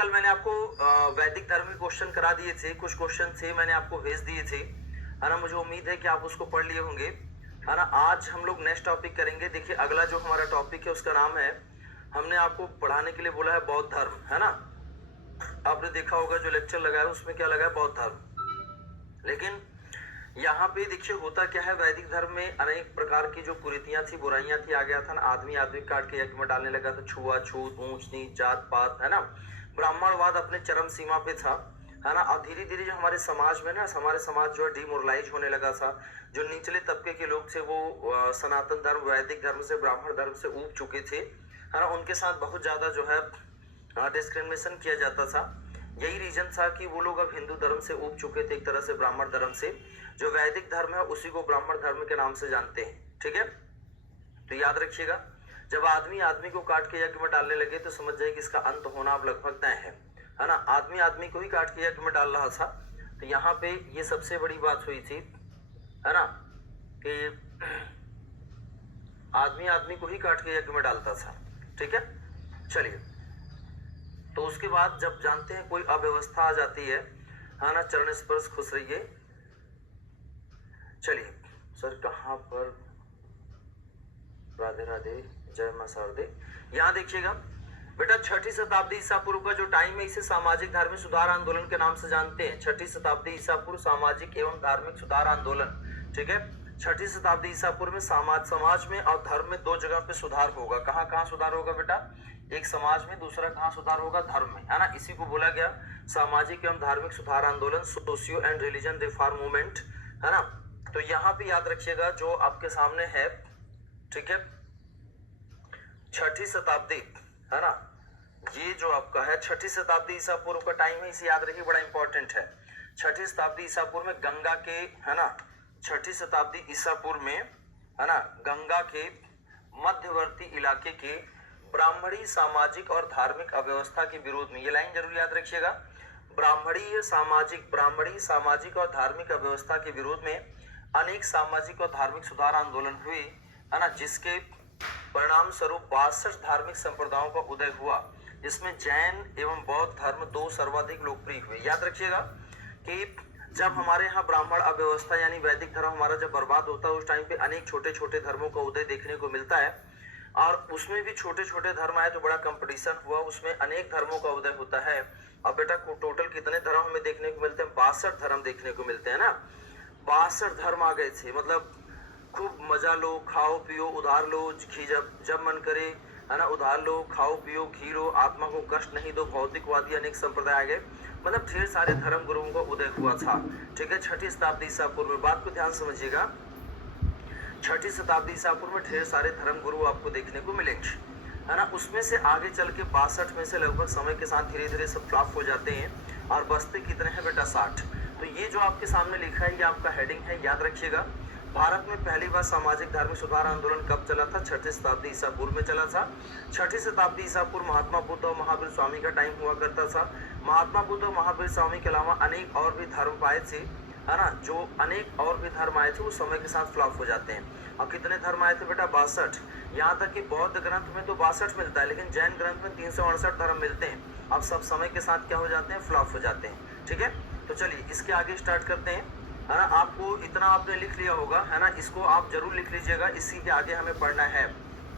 कल मैंने आपको वैदिक धर्म के क्वेश्चन करा दिए थे, कुछ क्वेश्चन थे मैंने आपको भेज दिए थे, है ना। मुझे उम्मीद है कि आप उसको पढ़ लिए होंगे, है ना। आज हम लोग नेक्स्ट टॉपिक करेंगे। देखिए अगला जो हमारा टॉपिक है उसका नाम है, हमने आपको पढ़ाने के लिए बोला है बौद्ध धर्म, है ना। आपने देखा होगा जो लेक्चर लगाया उसमें क्या लगा है, बौद्ध धर्म। लेकिन यहाँ पे देखिए होता क्या है, वैदिक धर्म में अनेक प्रकार की जो कुरीतियां थी, बुराइयां थी, आ गया था ना, आदमी आदमी काट के यज्ञ में डालने लगा था, छुआछूत, ऊंच नीच, जात पात, है ना। ब्राह्मणवाद अपने चरम सीमा पे था, है ना। और धीरे धीरे जो हमारे समाज में ना, हमारे समाज जो है डिमोरलाइज होने लगा था। जो निचले तबके के लोग थे वो सनातन धर्म, वैदिक धर्म से, ब्राह्मण धर्म से ऊब चुके थे, है ना। उनके साथ बहुत ज्यादा जो है डिस्क्रिमिनेशन किया जाता था। यही रीजन था कि वो लोग अब हिंदू धर्म से ऊब चुके थे, एक तरह से ब्राह्मण धर्म से। जो वैदिक धर्म है उसी को ब्राह्मण धर्म के नाम से जानते हैं, ठीक है। तो याद रखिएगा, जब आदमी आदमी को काट के यज्ञ में डालने लगे तो समझ जाइए कि इसका अंत होना अब लगभग तय है ना। आदमी आदमी को ही काट के यज्ञ में डाल रहा था। तो यहाँ पे ये सबसे बड़ी बात हुई थी, है ना, कि आदमी आदमी को ही काट के यज्ञ में डालता था, ठीक है। चलिए, तो उसके बाद जब जानते हैं कोई अव्यवस्था आ जाती है ना, चरण स्पर्श, खुश रहिए। चलिए सर, कहाँ पर, राधे राधे, जय मां शारदे। यहाँ देखिएगा बेटा, 6ठी शताब्दी ईसा पूर्व का जो टाइम है इसे सामाजिक धार्मिक सुधार आंदोलन के नाम से जानते हैं। 6ठी शताब्दी ईसा पूर्व सामाजिक एवं धार्मिक सुधार आंदोलन, ठीक है। 6ठी शताब्दी ईसा पूर्व में समाज में और धर्म में दो जगह पे सुधार होगा। कहाँ कहाँ सुधार होगा बेटा, एक समाज में, दूसरा कहाँ सुधार होगा, धर्म में, है ना। इसी को बोला गया सामाजिक एवं धार्मिक सुधार आंदोलन, socio and religion reform movement, है ना। तो यहाँ पे याद रखिएगा जो आपके सामने है, ठीक है, 6ठी शताब्दी, है ना, ये जो आपका है 6ठी शताब्दी ईसा पूर्व का टाइम है, इसे याद रखिए, बड़ा इंपॉर्टेंट है। 6ठी शताब्दी ईसा पूर्व में गंगा के, है ना, 6ठी शताब्दी ईसा पूर्व में, है ना, गंगा के मध्यवर्ती इलाके के ब्राह्मणी सामाजिक और धार्मिक अव्यवस्था के विरोध में, ये लाइन जरूर याद रखिएगा, ब्राह्मणी सामाजिक और धार्मिक अव्यवस्था के विरोध में अनेक सामाजिक और धार्मिक सुधार आंदोलन हुए, है ना, जिसके परिणाम स्वरूप 62 धार्मिक संप्रदायों का उदय हुआ, जिसमें जैन एवं बौद्ध धर्म दो सर्वाधिक लोकप्रिय हुए। याद रखिएगा कि जब हमारे यहाँ ब्राह्मण अव्यवस्था यानी वैदिक धर्म हमारा जब बर्बाद होता है, उस टाइम पे अनेक छोटे छोटे धर्मों का उदय देखने को मिलता है, और उसमें भी छोटे छोटे धर्म आए तो बड़ा कंपटीशन हुआ, उसमें अनेक धर्मों का उदय होता है। अब बेटा टोटल कितने धर्म हमें देखने को मिलते हैं, 62 धर्म देखने को मिलते हैं ना। 62 धर्म आ गए थे, मतलब खूब मजा लो, खाओ पियो, उधार लो, जब मन करे, है ना, उधार लो, खाओ पियो, घी लो, आत्मा को कष्ट नहीं दो, भौतिकवादी अनेक संप्रदाय आ गए, मतलब ढेर सारे धर्म गुरुओं का उदय हुआ था, ठीक है। 6ठी शताब्दी ईसा पूर्व में, बात को ध्यान समझिएगा, 6ठी शताब्दी ईसा पूर्व में ढेर सारे धर्म गुरु आपको देखने को मिलेंगे, है ना। उसमें से आगे चल के 62 में से लगभग समय के साथ धीरे धीरे सब फ्लॉप हो जाते हैं, और बचते कितने हैं बेटा, 60। तो ये जो आपके सामने लिखा है ये आपका हेडिंग है, याद रखिएगा। भारत में पहली बार सामाजिक धार्मिक सुधार आंदोलन कब चला था, 6ठी शताब्दी ईसा पूर्व में चला था। 6ठी शताब्दी ईसा पूर्व महात्मा बुद्ध और महावीर स्वामी का टाइम हुआ करता था। महात्मा बुद्ध और महावीर स्वामी के अलावा अनेक और भी धर्म पाए थे, है ना, जो अनेक और भी धर्म आए थे वो समय के साथ फ्लॉप हो जाते हैं। और कितने धर्म आए थे बेटा, 62। यहाँ तक कि बौद्ध ग्रंथ में तो 62 मिलता है, लेकिन जैन ग्रंथ में 368 धर्म मिलते हैं। अब सब समय के साथ क्या हो जाते हैं, फ्लॉप हो जाते हैं, ठीक है। तो चलिए इसके आगे स्टार्ट करते हैं, है ना। आपको इतना आपने लिख लिया होगा, है ना, इसको आप जरूर लिख लीजिएगा, इसी के आगे हमें पढ़ना है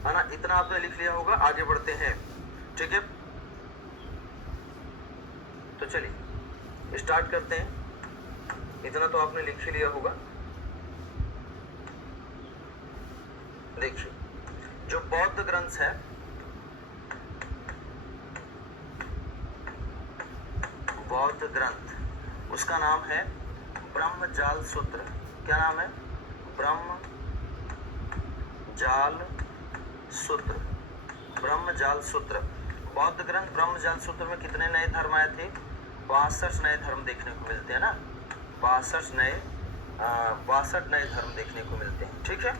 ना। इतना आपने लिख लिया होगा, आगे बढ़ते हैं, ठीक है। तो चलिए स्टार्ट करते हैं, इतना तो आपने लिख ही लिया होगा। देखिए जो बौद्ध ग्रंथ है, बौद्ध ग्रंथ, उसका नाम है ब्रह्मजाल सूत्र। क्या नाम है, ब्रह्मजाल सूत्र, ब्रह्मजाल सूत्र। बौद्ध ग्रंथ ब्रह्मजाल सूत्र में कितने नए धर्म आए थे, 62 नए धर्म देखने को मिलते हैं ना, 62 नए धर्म देखने को मिलते हैं, ठीक है।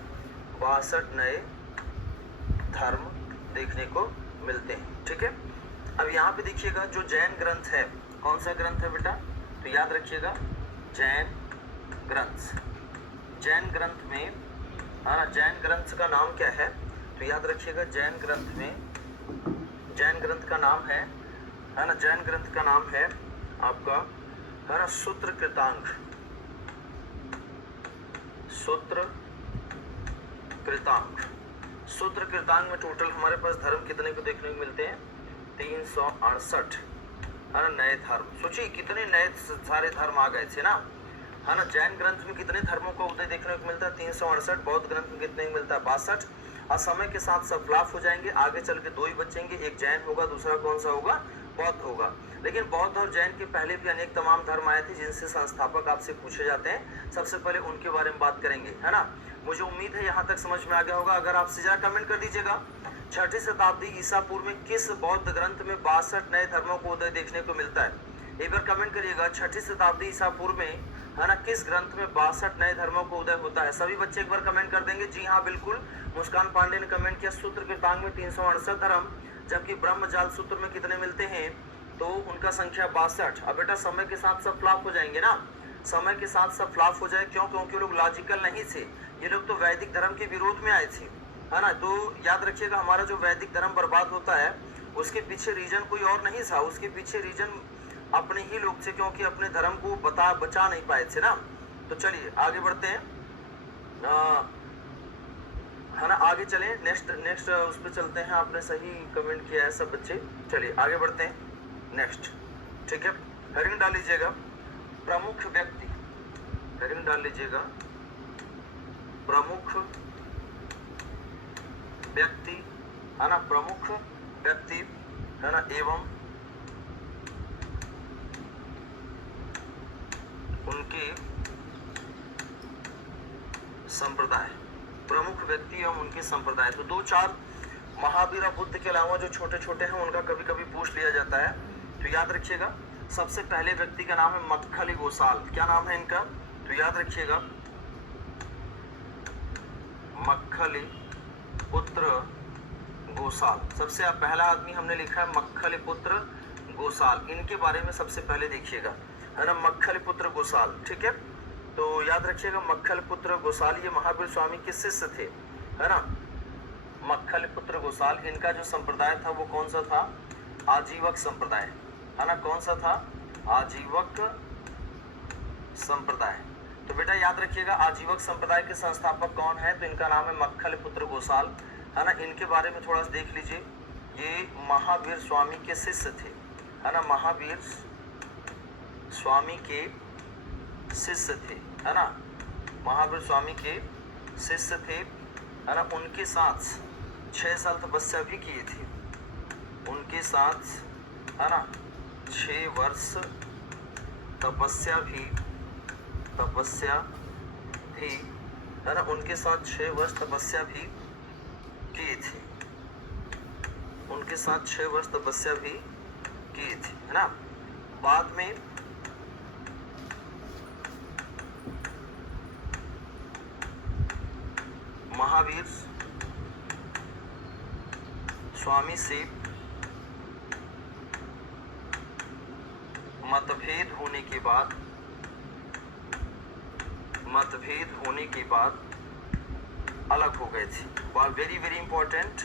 62 नए धर्म देखने को मिलते हैं, ठीक है। अब यहाँ पे देखिएगा जो जैन ग्रंथ है, कौन सा ग्रंथ है बेटा, तो याद रखिएगा जैन ग्रंथ। जैन ग्रंथ में, है ना, जैन ग्रंथ का नाम क्या है, तो याद रखिएगा जैन ग्रंथ में, जैन ग्रंथ का नाम है है ना। जैन ग्रंथ का नाम है आपका, है ना, सूत्र कृतांग। सूत्र कृतांग। सूत्र कृतांग में टोटल हमारे पास धर्म कितने को देखने को मिलते हैं? 368, है ना, नए धर्म। सोचिए कितने नए सारे धर्म आ गए थे ना, है ना। जैन ग्रंथ में कितने धर्मों का उदय देखने को मिलता है? 368। बौद्ध ग्रंथ में कितने को मिलता है? 62। और समय के साथ सब फ्लॉप हो जाएंगे, आगे चल के दो ही बचेंगे, एक जैन होगा, दूसरा कौन सा होगा? बौद्ध होगा। लेकिन बौद्ध और जैन के पहले भी अनेक तमाम धर्म आए थे जिनसे संस्थापक आपसे पूछे जाते हैं, सबसे पहले उनके बारे में बात करेंगे, है ना। मुझे उम्मीद है यहाँ तक समझ में आ गया होगा। अगर आपसे जरा कमेंट कर दीजिएगा, 6ठी शताब्दी ईसा पूर्व में किस बौद्ध ग्रंथ में 62 नए धर्मों को उदय देखने को मिलता है? एक बार कमेंट करिएगा, 6ठी शताब्दी ईसा पूर्व में, है ना, किस ग्रंथ में 62 नए धर्मों को उदय होता है? सभी बच्चे एक बार कमेंट कर देंगे। जी हाँ, बिल्कुल। मुस्कान पांडे ने कमेंट किया, सूत्र कृतांग में 368 धर्म, जबकि ब्रह्मजाल सूत्र में कितने मिलते हैं? तो उनका संख्या 62। अब बेटा समय के साथ सब फ्लॉप हो जाएंगे ना, समय के साथ सब फ्लॉप हो जाए। क्यों? क्योंकि लोग लॉजिकल नहीं थे, ये लोग तो वैदिक धर्म के विरोध में आए थे, है ना। तो याद रखिएगा, हमारा जो वैदिक धर्म बर्बाद होता है उसके पीछे रीजन कोई और नहीं था, उसके पीछे रीजन अपने ही लोग थे, क्योंकि अपने धर्म को बचा नहीं पाए थे ना। तो चलिए आगे बढ़ते हैं, है ना, आगे चलें। नेक्स्ट उस पर चलते हैं। आपने सही कमेंट किया है सब बच्चे। चलिए आगे बढ़ते हैं, नेक्स्ट, ठीक है। हेडिंग डाल लीजिएगा, प्रमुख व्यक्ति। हेडिंग डाल लीजिएगा, प्रमुख व्यक्ति, है ना, प्रमुख व्यक्ति, है ना, एवं उनके संप्रदाय। प्रमुख व्यक्ति एवं उनके संप्रदाय। तो 2-4 महावीर बुद्ध के अलावा जो छोटे छोटे हैं उनका कभी कभी पूछ लिया जाता है, तो याद रखिएगा। सबसे पहले व्यक्ति का नाम है मक्खली गोसाल। क्या नाम है इनका? तो याद रखिएगा, मक्खली पुत्र गोसाल। सबसे पहला आदमी हमने लिखा है मक्खली पुत्र गोसाल। इनके बारे में सबसे पहले देखिएगा, है ना, मक्खली पुत्र गोसाल, ठीक है। तो याद रखिएगा, मक्खली पुत्र गोसाल ये महावीर स्वामी के शिष्य थे, है ना। मक्खली पुत्र गोसाल, इनका जो संप्रदाय था वो कौन सा था? आजीवक संप्रदाय, है ना। कौन सा था? आजीवक संप्रदाय। तो बेटा याद रखिएगा, आजीवक संप्रदाय के संस्थापक कौन है? तो इनका नाम है मक्खली पुत्र गोसाल, है ना। इनके बारे में थोड़ा सा देख लीजिए। ये महावीर स्वामी के शिष्य थे, है ना, महावीर स्वामी के शिष्य थे, है ना, महावीर स्वामी के शिष्य थे, है ना। उनके साथ 6 साल तपस्या भी किए थे, उनके साथ, है ना, 6 वर्ष तपस्या भी, है ना, उनके साथ 6 वर्ष तपस्या भी किए थे, उनके साथ 6 वर्ष तपस्या भी किए थे, है ना। बाद में महावीर स्वामी से मतभेद होने के बाद अलग हो गए थे। वेरी वेरी इंपॉर्टेंट,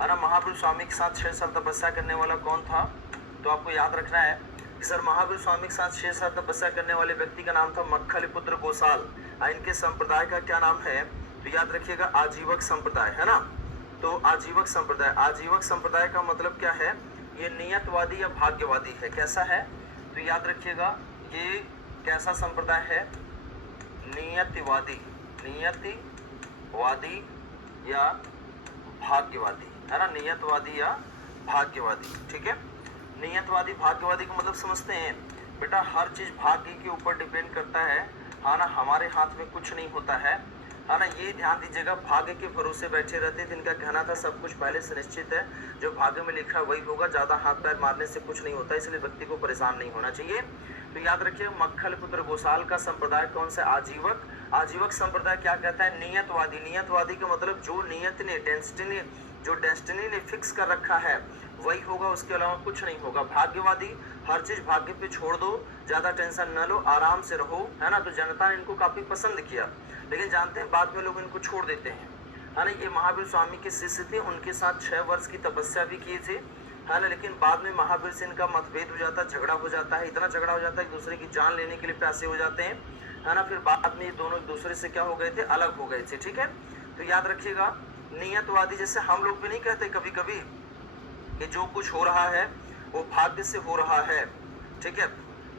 है ना। महावीर स्वामी के साथ 6 साल तपस्या करने वाला कौन था? तो आपको याद रखना है कि सर महावीर स्वामी के साथ 6 साल तपस्या करने वाले व्यक्ति का नाम था मक्खली पुत्र गोसाल। इनके संप्रदाय का क्या नाम है? तो याद रखिएगा, आजीवक संप्रदाय, है ना। तो आजीवक संप्रदाय का मतलब क्या है? ये नियतवादी या भाग्यवादी है। कैसा है? तो याद रखिएगा, ये कैसा संप्रदाय है? नियतिवादी या भाग्यवादी, है ना, नियतवादी या भाग्यवादी, ठीक है। नियतवादी भाग्यवादी का मतलब समझते हैं बेटा, हर चीज भाग्य के ऊपर डिपेंड करता है ना, हमारे हाथ में कुछ नहीं होता है ना। ये ध्यान दीजिएगा, भाग्य के भरोसे बैठे रहते थे। इनका कहना था सब कुछ पहले से निश्चित है, जो भाग्य में लिखा है वही होगा, ज्यादा हाथ पैर मारने से कुछ नहीं होता, इसलिए व्यक्ति को परेशान नहीं होना चाहिए। तो याद रखिए, मक्खली पुत्र गोसाल का संप्रदाय कौन सा? आजीवक संप्रदाय क्या कहता है? नियतवादी का मतलब जो नियत ने, डेस्टिनी ने फिक्स कर रखा है वही होगा, उसके अलावा कुछ नहीं होगा। भाग्यवादी, हर चीज भाग्य पे छोड़ दो, ज्यादा टेंशन न लो, आराम से रहो, है ना। तो जनता ने इनको काफी पसंद किया, लेकिन जानते हैं बाद में लोग इनको छोड़ देते हैं, है ना। ये महावीर स्वामी के शिष्य थे, उनके साथ 6 वर्ष की तपस्या भी किए थे, है ना। लेकिन बाद में महावीर से इनका मतभेद हो जाता है, झगड़ा हो जाता है, इतना झगड़ा हो जाता है एक दूसरे की जान लेने के लिए प्यासे हो जाते हैं, है ना। फिर बाद में ये दोनों एक दूसरे से क्या हो गए थे, अलग हो गए थे, ठीक है। तो याद रखिएगा, नियतवादी जैसे हम लोग भी नहीं कहते कभी कभी कि जो कुछ हो रहा है वो भाग्य से हो रहा है, ठीक है।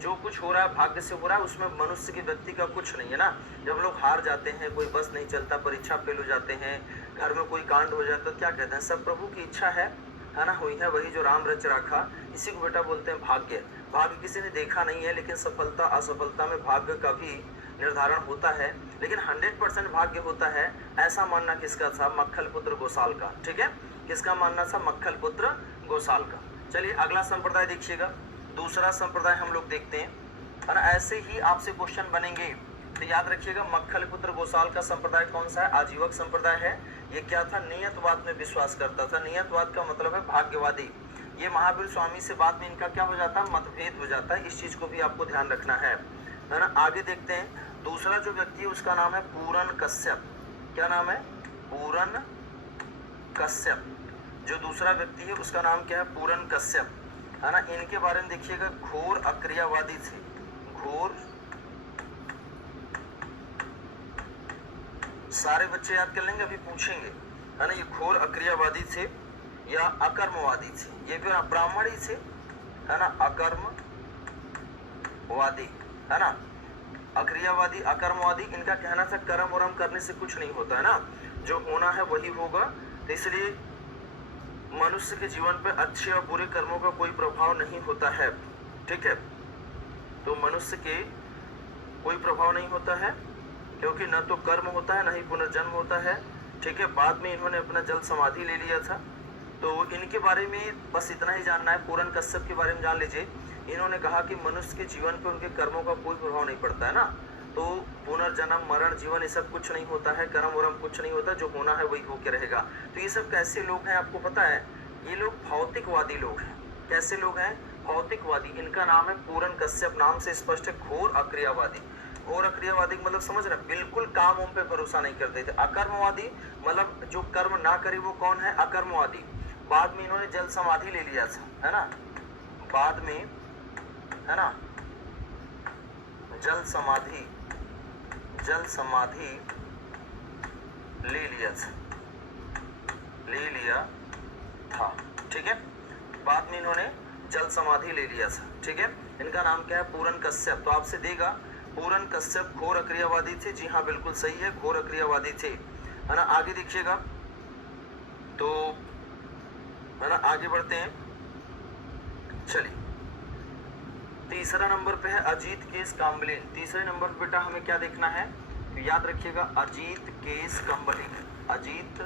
जो कुछ हो रहा है भाग्य से हो रहा है, उसमें मनुष्य की व्यक्ति का कुछ नहीं है ना। जब हम लोग हार जाते हैं, कोई बस नहीं चलता, परीक्षा फेल हो जाते हैं, घर में कोई कांड हो जाता है, तो क्या कहते हैं, सब प्रभु की इच्छा है ना, हुई है वही जो राम रच राखा, इसी को बेटा बोलते हैं भाग्य। भाग्य किसी ने देखा नहीं है, लेकिन सफलता असफलता में भाग्य का भी निर्धारण होता है, लेकिन 100% भाग्य होता है, ऐसा मानना किसका था, मक्खल पुत्र गोसाल का, ठीक है। किसका मानना था, मक्खल पुत्र गोसाल का। चलिए अगला संप्रदाय देखिएगा, दूसरा संप्रदाय हम लोग देखते हैं, है ना। ऐसे ही आपसे क्वेश्चन बनेंगे, तो याद रखिएगा मक्खल पुत्र गोसाल का संप्रदाय कौन सा है, आजीवक संप्रदाय है। ये क्या था, नियतवाद में विश्वास करता था। नियतवाद का मतलब है भाग्यवादी। ये महावीर स्वामी से बाद में इनका क्या हो जाता है, मतभेद हो जाता है, इस चीज को भी आपको ध्यान रखना है ना। आगे देखते हैं, दूसरा जो व्यक्ति है उसका नाम है पूरन कश्यप। क्या नाम है, पूरन कश्यप। जो दूसरा व्यक्ति है उसका नाम क्या है, पूरन कश्यप, है ना। इनके बारे में देखिएगा, घोर अक्रियावादी थे, घोर, सारे बच्चे याद कर लेंगे, अभी पूछेंगे, है ना। ये घोर अक्रियावादी थे या अकर्मवादी थे, ये भी ब्राह्मण ही थे, है ना, अकर्मवादी, है ना। अक्रियावादी अकर्मवादी, इनका कहना था कर्म वर्म करने से कुछ नहीं होता है ना, जो होना है वही होगा। तो इसलिए मनुष्य के जीवन पर अच्छे और बुरे कर्मों का कोई प्रभाव नहीं होता है, ठीक है। तो मनुष्य के कोई प्रभाव नहीं होता है, क्योंकि न तो कर्म होता है, न ही पुनर्जन्म होता है, ठीक है। बाद में इन्होंने अपना जल समाधि ले लिया था, तो इनके बारे में बस इतना ही जानना है। पूरन कश्यप के बारे में जान लीजिए, इन्होंने कहा कि मनुष्य के जीवन पर उनके कर्मों का कोई प्रभाव नहीं पड़ता है ना, तो पुनर्जन्म मरण जीवन ये सब कुछ नहीं होता है, कर्म वर्म कुछ नहीं होता, जो होना है वही होके रहेगा। तो ये सब कैसे लोग हैं आपको पता है, ये लोग भौतिकवादी लोग हैं। कैसे लोग हैं, भौतिकवादी। इनका नाम है पूरन कश्यप, नाम से स्पष्ट है, घोर अक्रियावादी। घोर अक्रियावादी मतलब समझ रहे, बिल्कुल काम उम पे भरोसा नहीं करते थे। अकर्मवादी मतलब जो कर्म ना करे वो कौन है, अकर्मवादी। बाद में इन्होंने जल समाधि ले लिया था, है ना, बाद में, है ना, जल समाधि ले लिया था, ठीक है। बाद में इन्होंने जल समाधि ले लिया था, ठीक है। इनका नाम क्या है, पूरन कश्यप। तो आपसे देगा पूरन कश्यप घोर अक्रियावादी थे, जी हाँ बिल्कुल सही है, घोर अक्रियावादी थे, है ना। आगे देखिएगा, तो है ना, आगे बढ़ते हैं। चलिए तीसरा नंबर पे है अजीत केस काम्बलिन। तीसरे नंबर पे बेटा हमें क्या देखना है, तो याद रखिएगा अजीत केस काम्बलिन, अजीत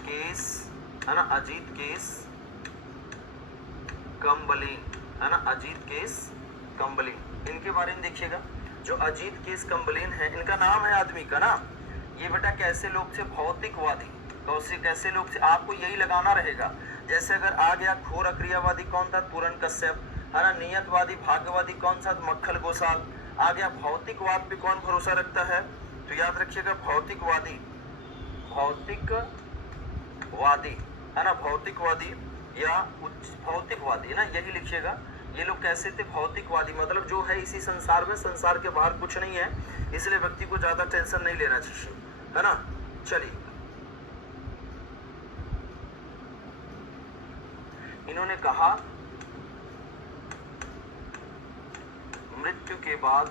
केस, है ना, अजीत केस काम्बलिन, है ना, अजीत केस काम्बलिन। इनके बारे में देखिएगा, जो अजीत केस काम्बलिन है, इनका नाम है आदमी का ना। ये बेटा कैसे लोग थे, भौतिकवादी। कैसे लोग थे, आपको यही लगाना रहेगा। जैसे अगर आ गया घोर अक्रियावादी कौन था, पूरन कश्यप, है ना। नियतवादी भाग्यवादी कौन सा, मक्खल गोसाल। आ गया भौतिकवाद पे कौन भरोसा रखता है, तो याद रखिएगा भौतिकवादी, भौतिकवादी, है ना, भौतिकवादी या भौतिकवादी ना, यही लिखिएगा। ये लोग कैसे थे, भौतिकवादी, मतलब जो है इसी संसार में, संसार के बाहर कुछ नहीं है, इसलिए व्यक्ति को ज्यादा टेंशन नहीं लेना चाहिए, है ना। चलिए इन्होंने कहा मृत्यु के बाद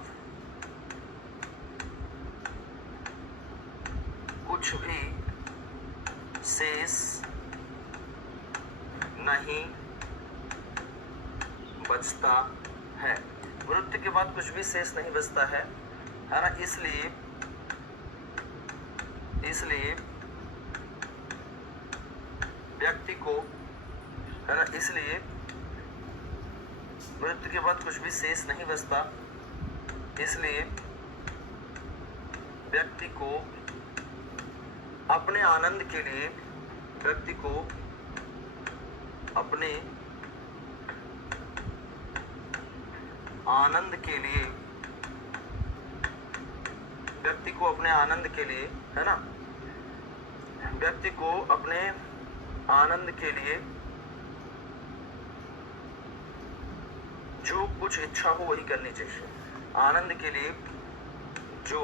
कुछ भी शेष नहीं बचता है। मृत्यु के बाद कुछ भी शेष नहीं बचता है ना। इसलिए व्यक्ति को, है ना, इसलिए मृत्यु के बाद कुछ भी शेष नहीं बचता, इसलिए व्यक्ति को अपने आनंद के लिए, व्यक्ति को अपने आनंद के लिए, व्यक्ति को अपने आनंद के लिए, है ना, व्यक्ति को अपने आनंद के लिए जो कुछ इच्छा हो वही करनी चाहिए। आनंद के लिए जो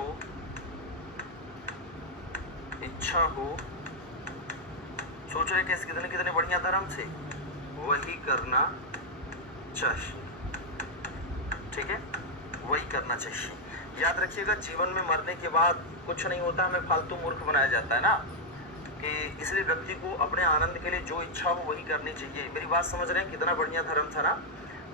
इच्छा हो, सोच रहे कैसे कितने कितने बढ़िया धर्म थे, वही करना चाहिए। ठीक है, वही करना चाहिए। याद रखिएगा, जीवन में मरने के बाद कुछ नहीं होता, हमें फालतू मूर्ख बनाया जाता है ना, कि इसलिए व्यक्ति को अपने आनंद के लिए जो इच्छा हो वही करनी चाहिए। मेरी बात समझ रहे हैं? कितना बढ़िया धर्म था ना।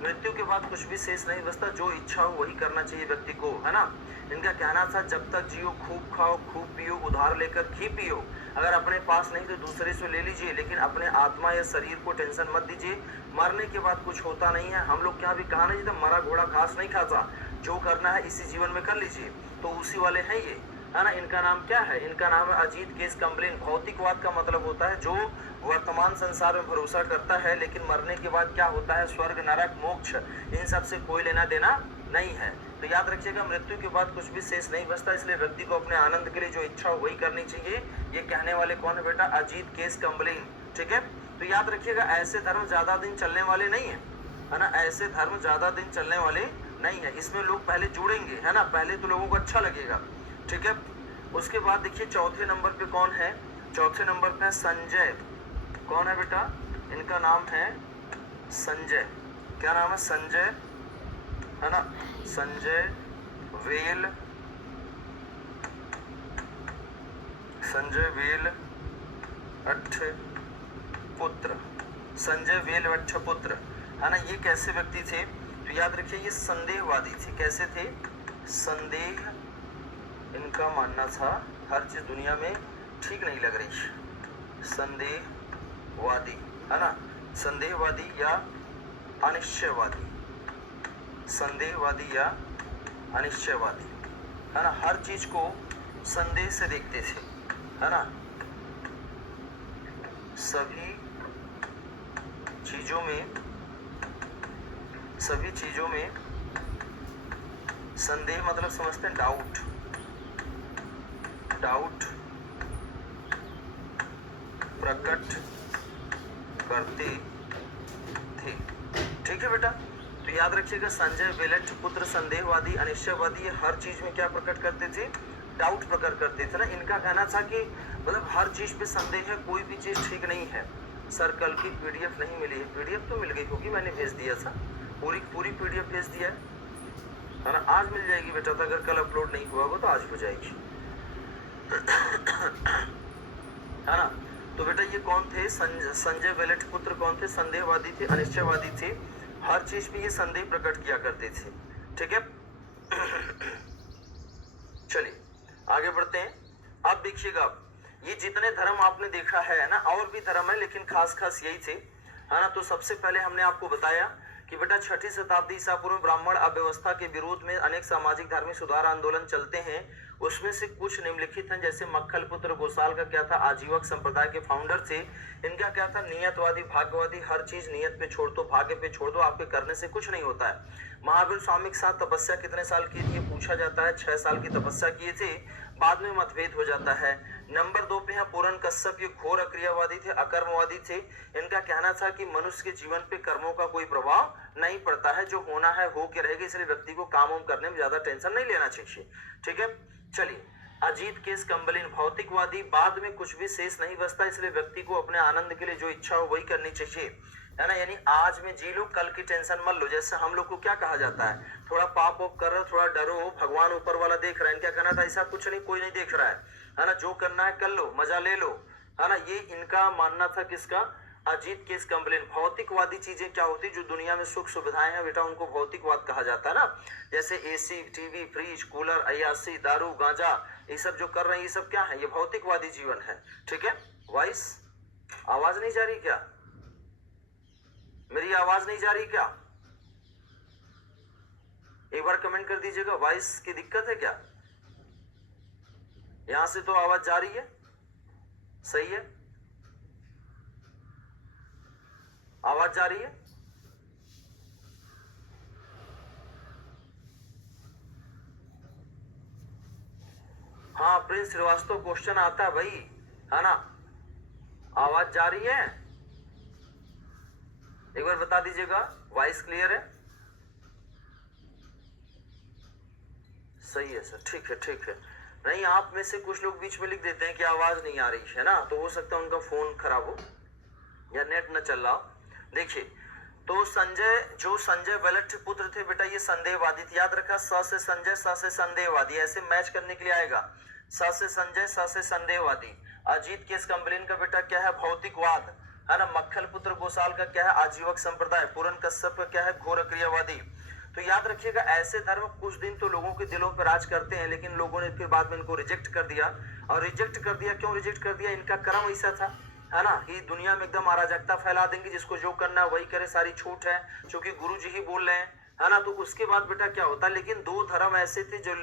मृत्यु के बाद कुछ भी शेष नहीं बचता, जो इच्छा हो वही करना चाहिए व्यक्ति को, है ना। इनका कहना था, जब तक जियो खूब खाओ खूब पियो, उधार लेकर घी पियो, अगर अपने पास नहीं तो दूसरे से ले लीजिए, लेकिन अपने आत्मा या शरीर को टेंशन मत दीजिए। मरने के बाद कुछ होता नहीं है। हम लोग क्या भी कहा नहीं था, मरा घोड़ा घास नहीं खाता, जो करना है इसी जीवन में कर लीजिए। तो उसी वाले हैं ये, है ना। इनका नाम क्या है? इनका नाम है अजीत केस कम्बलिन। भौतिकवाद का मतलब होता है जो वर्तमान संसार में भरोसा करता है, लेकिन मरने के बाद क्या होता है, स्वर्ग नरक मोक्ष, इन सब से कोई लेना देना नहीं है। तो याद रखिएगा, मृत्यु के बाद कुछ भी शेष नहीं बचता, इसलिए व्यक्ति को अपने आनंद के लिए जो इच्छा हो वही करनी चाहिए। ये कहने वाले कौन है बेटा? अजीत केस कम्बलिन। ठीक है, तो याद रखिएगा, ऐसे धर्म ज्यादा दिन चलने वाले नहीं है ना। ऐसे धर्म ज्यादा दिन चलने वाले नहीं है। इसमें लोग पहले जुड़ेंगे, है ना, पहले तो लोगों को अच्छा लगेगा। ठीक है, उसके बाद देखिए चौथे नंबर पे कौन है? चौथे नंबर पे है संजय। कौन है बेटा? इनका नाम है संजय। क्या नाम है? संजय, है ना, संजय वेल, संजय वेल अठ पुत्र, संजय वेल अठ पुत्र, है ना। ये कैसे व्यक्ति थे? तो याद रखिए, ये संदेहवादी थे। कैसे थे? संदेह, इनका मानना था हर चीज दुनिया में ठीक नहीं लग रही। संदेहवादी, है ना, संदेहवादी या अनिश्चयवादी, संदेहवादी या अनिश्चयवादी, है ना। हर चीज को संदेह से देखते थे, है ना। सभी चीजों में संदेह मतलब समझते हैं डाउट, डाउट प्रकट करते थे। ठीक है बेटा, तो याद रखिएगा, संजय वेलट पुत्र संदेहवादी अनिश्चयवादी, ये हर चीज में क्या प्रकट करते थे? डाउट प्रकट करते थे ना। इनका कहना था कि मतलब हर चीज पे संदेह है, कोई भी चीज ठीक नहीं है। सर कल की पीडीएफ नहीं मिली है? पीडीएफ तो मिल गई होगी, मैंने भेज दिया था, पूरी पीडीएफ भेज दिया है ना। आज मिल जाएगी बेटा, तो अगर कल अपलोड नहीं हुआ होगा तो आज हो जाएगी, है ना। तो बेटा ये कौन थे? संजय वेलट पुत्र कौन थे? संदेहवादी थे, अनिश्चयवादी थे, हर चीज पे ये संदेह प्रकट किया करते थे। ठीक है, चलिए आगे बढ़ते हैं। अब देखिएगा, ये जितने धर्म आपने देखा है ना, और भी धर्म है लेकिन खास यही थे, है ना। तो सबसे पहले हमने आपको बताया कि बेटा 6ठी शताब्दी ईसा पूर्व में ब्राह्मण अव्यवस्था के विरोध में अनेक सामाजिक धार्मिक सुधार आंदोलन चलते हैं। उसमें से कुछ निम्नलिखित हैं, जैसे मक्खल पुत्र गोसाल का क्या था? आजीवक संप्रदाय के फाउंडर थे। इनका क्या था? नियतवादी, भाग्यवादी, हर चीज नियत पे छोड़ दो, भाग्य पे छोड़ दो, आपके करने से कुछ नहीं होता है। महावीर स्वामी के साथ तपस्या कितने साल की थी? पूछा जाता है। 6 साल की तपस्या किए थे, बाद में मतभेद हो जाता है। नंबर 2 पे है पूरन कश्यप, ये घोर अक्रियावादी थे, अकर्मवादी थे। इनका कहना था कि मनुष्य के जीवन पे कर्मों का कोई प्रभाव नहीं पड़ता है, जो होना है हो के रहेगा, इसलिए व्यक्ति को काम करने में ज्यादा टेंशन नहीं लेना चाहिए। ठीक है, चलिए अजीत केस कम्बलिन भौतिकवादी, बाद में कुछ भी शेष नहीं बचता, इसलिए व्यक्ति को अपने आनंद के लिए जो इच्छा हो वही करनी चाहिए, है ना। यानी आज में जी लो, कल की टेंशन मत लो। जैसे हम लोग को क्या कहा जाता है, थोड़ा पाप वाप कर रहे हो, थोड़ा डरो, भगवान ऊपर वाला देख रहा है। इनका कहना था ऐसा कुछ नहीं, कोई नहीं देख रहा है ना, जो करना है कर लो, मजा ले लो, है ना। ये इनका मानना था, किसका? अजीत केस कम्बलिन। भौतिकवादी चीजें क्या होती, जो दुनिया में सुख सुविधाएं हैं बेटा, उनको भौतिकवाद कहा जाता है ना। जैसे एसी, टीवी, फ्रिज, कूलर, अय्यासी, दारू, गांजा, ये सब जो कर रहे हैं, ये सब क्या है? ये भौतिकवादी जीवन है। ठीक है, वॉइस आवाज नहीं जा रही क्या? मेरी आवाज नहीं जा रही क्या? एक बार कमेंट कर दीजिएगा, वॉइस की दिक्कत है क्या? यहां से तो आवाज जा रही है, सही है, आवाज जा रही है। हाँ प्रिंस श्रीवास्तव, क्वेश्चन आता है भाई, है ना। आवाज जा रही है? एक बार बता दीजिएगा, वॉइस क्लियर है? सही है सर, ठीक है ठीक है। नहीं, आप में से कुछ लोग बीच में लिख देते हैं कि आवाज नहीं आ रही है ना, तो हो सकता है उनका फोन खराब हो या नेट न चल रहा हो। देखिए, तो संजय वलठ पुत्र थे बेटा, ये संदेहवादी थे। याद रखा, स से संजय, स से संदेहवादी, ऐसे मैच करने के लिए आएगा। स से संजय, स से संदेहवादी। अजीत केस कंबलिन का बेटा क्या है? भौतिकवाद, है ना। मक्खल पुत्र गोसाल का क्या है? आजीवक संप्रदाय। पूरन कश्यप का क्या है? घोर क्रियावादी। तो याद रखिएगा, ऐसे धर्म कुछ दिन तो लोगों के दिलों पर राज करते हैं, लेकिन लोगों ने फिर बाद में इनको रिजेक्ट कर दिया। और रिजेक्ट कर दिया, क्यों रिजेक्ट कर दिया? इनका कर्म ऐसा था, है ना, कि दुनिया में एकदम अराजकता फैला देंगे, जिसको जो करना है वही करे, सारी छूट है, क्योंकि गुरु जी ही बोल रहे हैं, है ना। तो उसके बाद बेटा क्या होता है? लेकिन दो धर्म ऐसे थे जो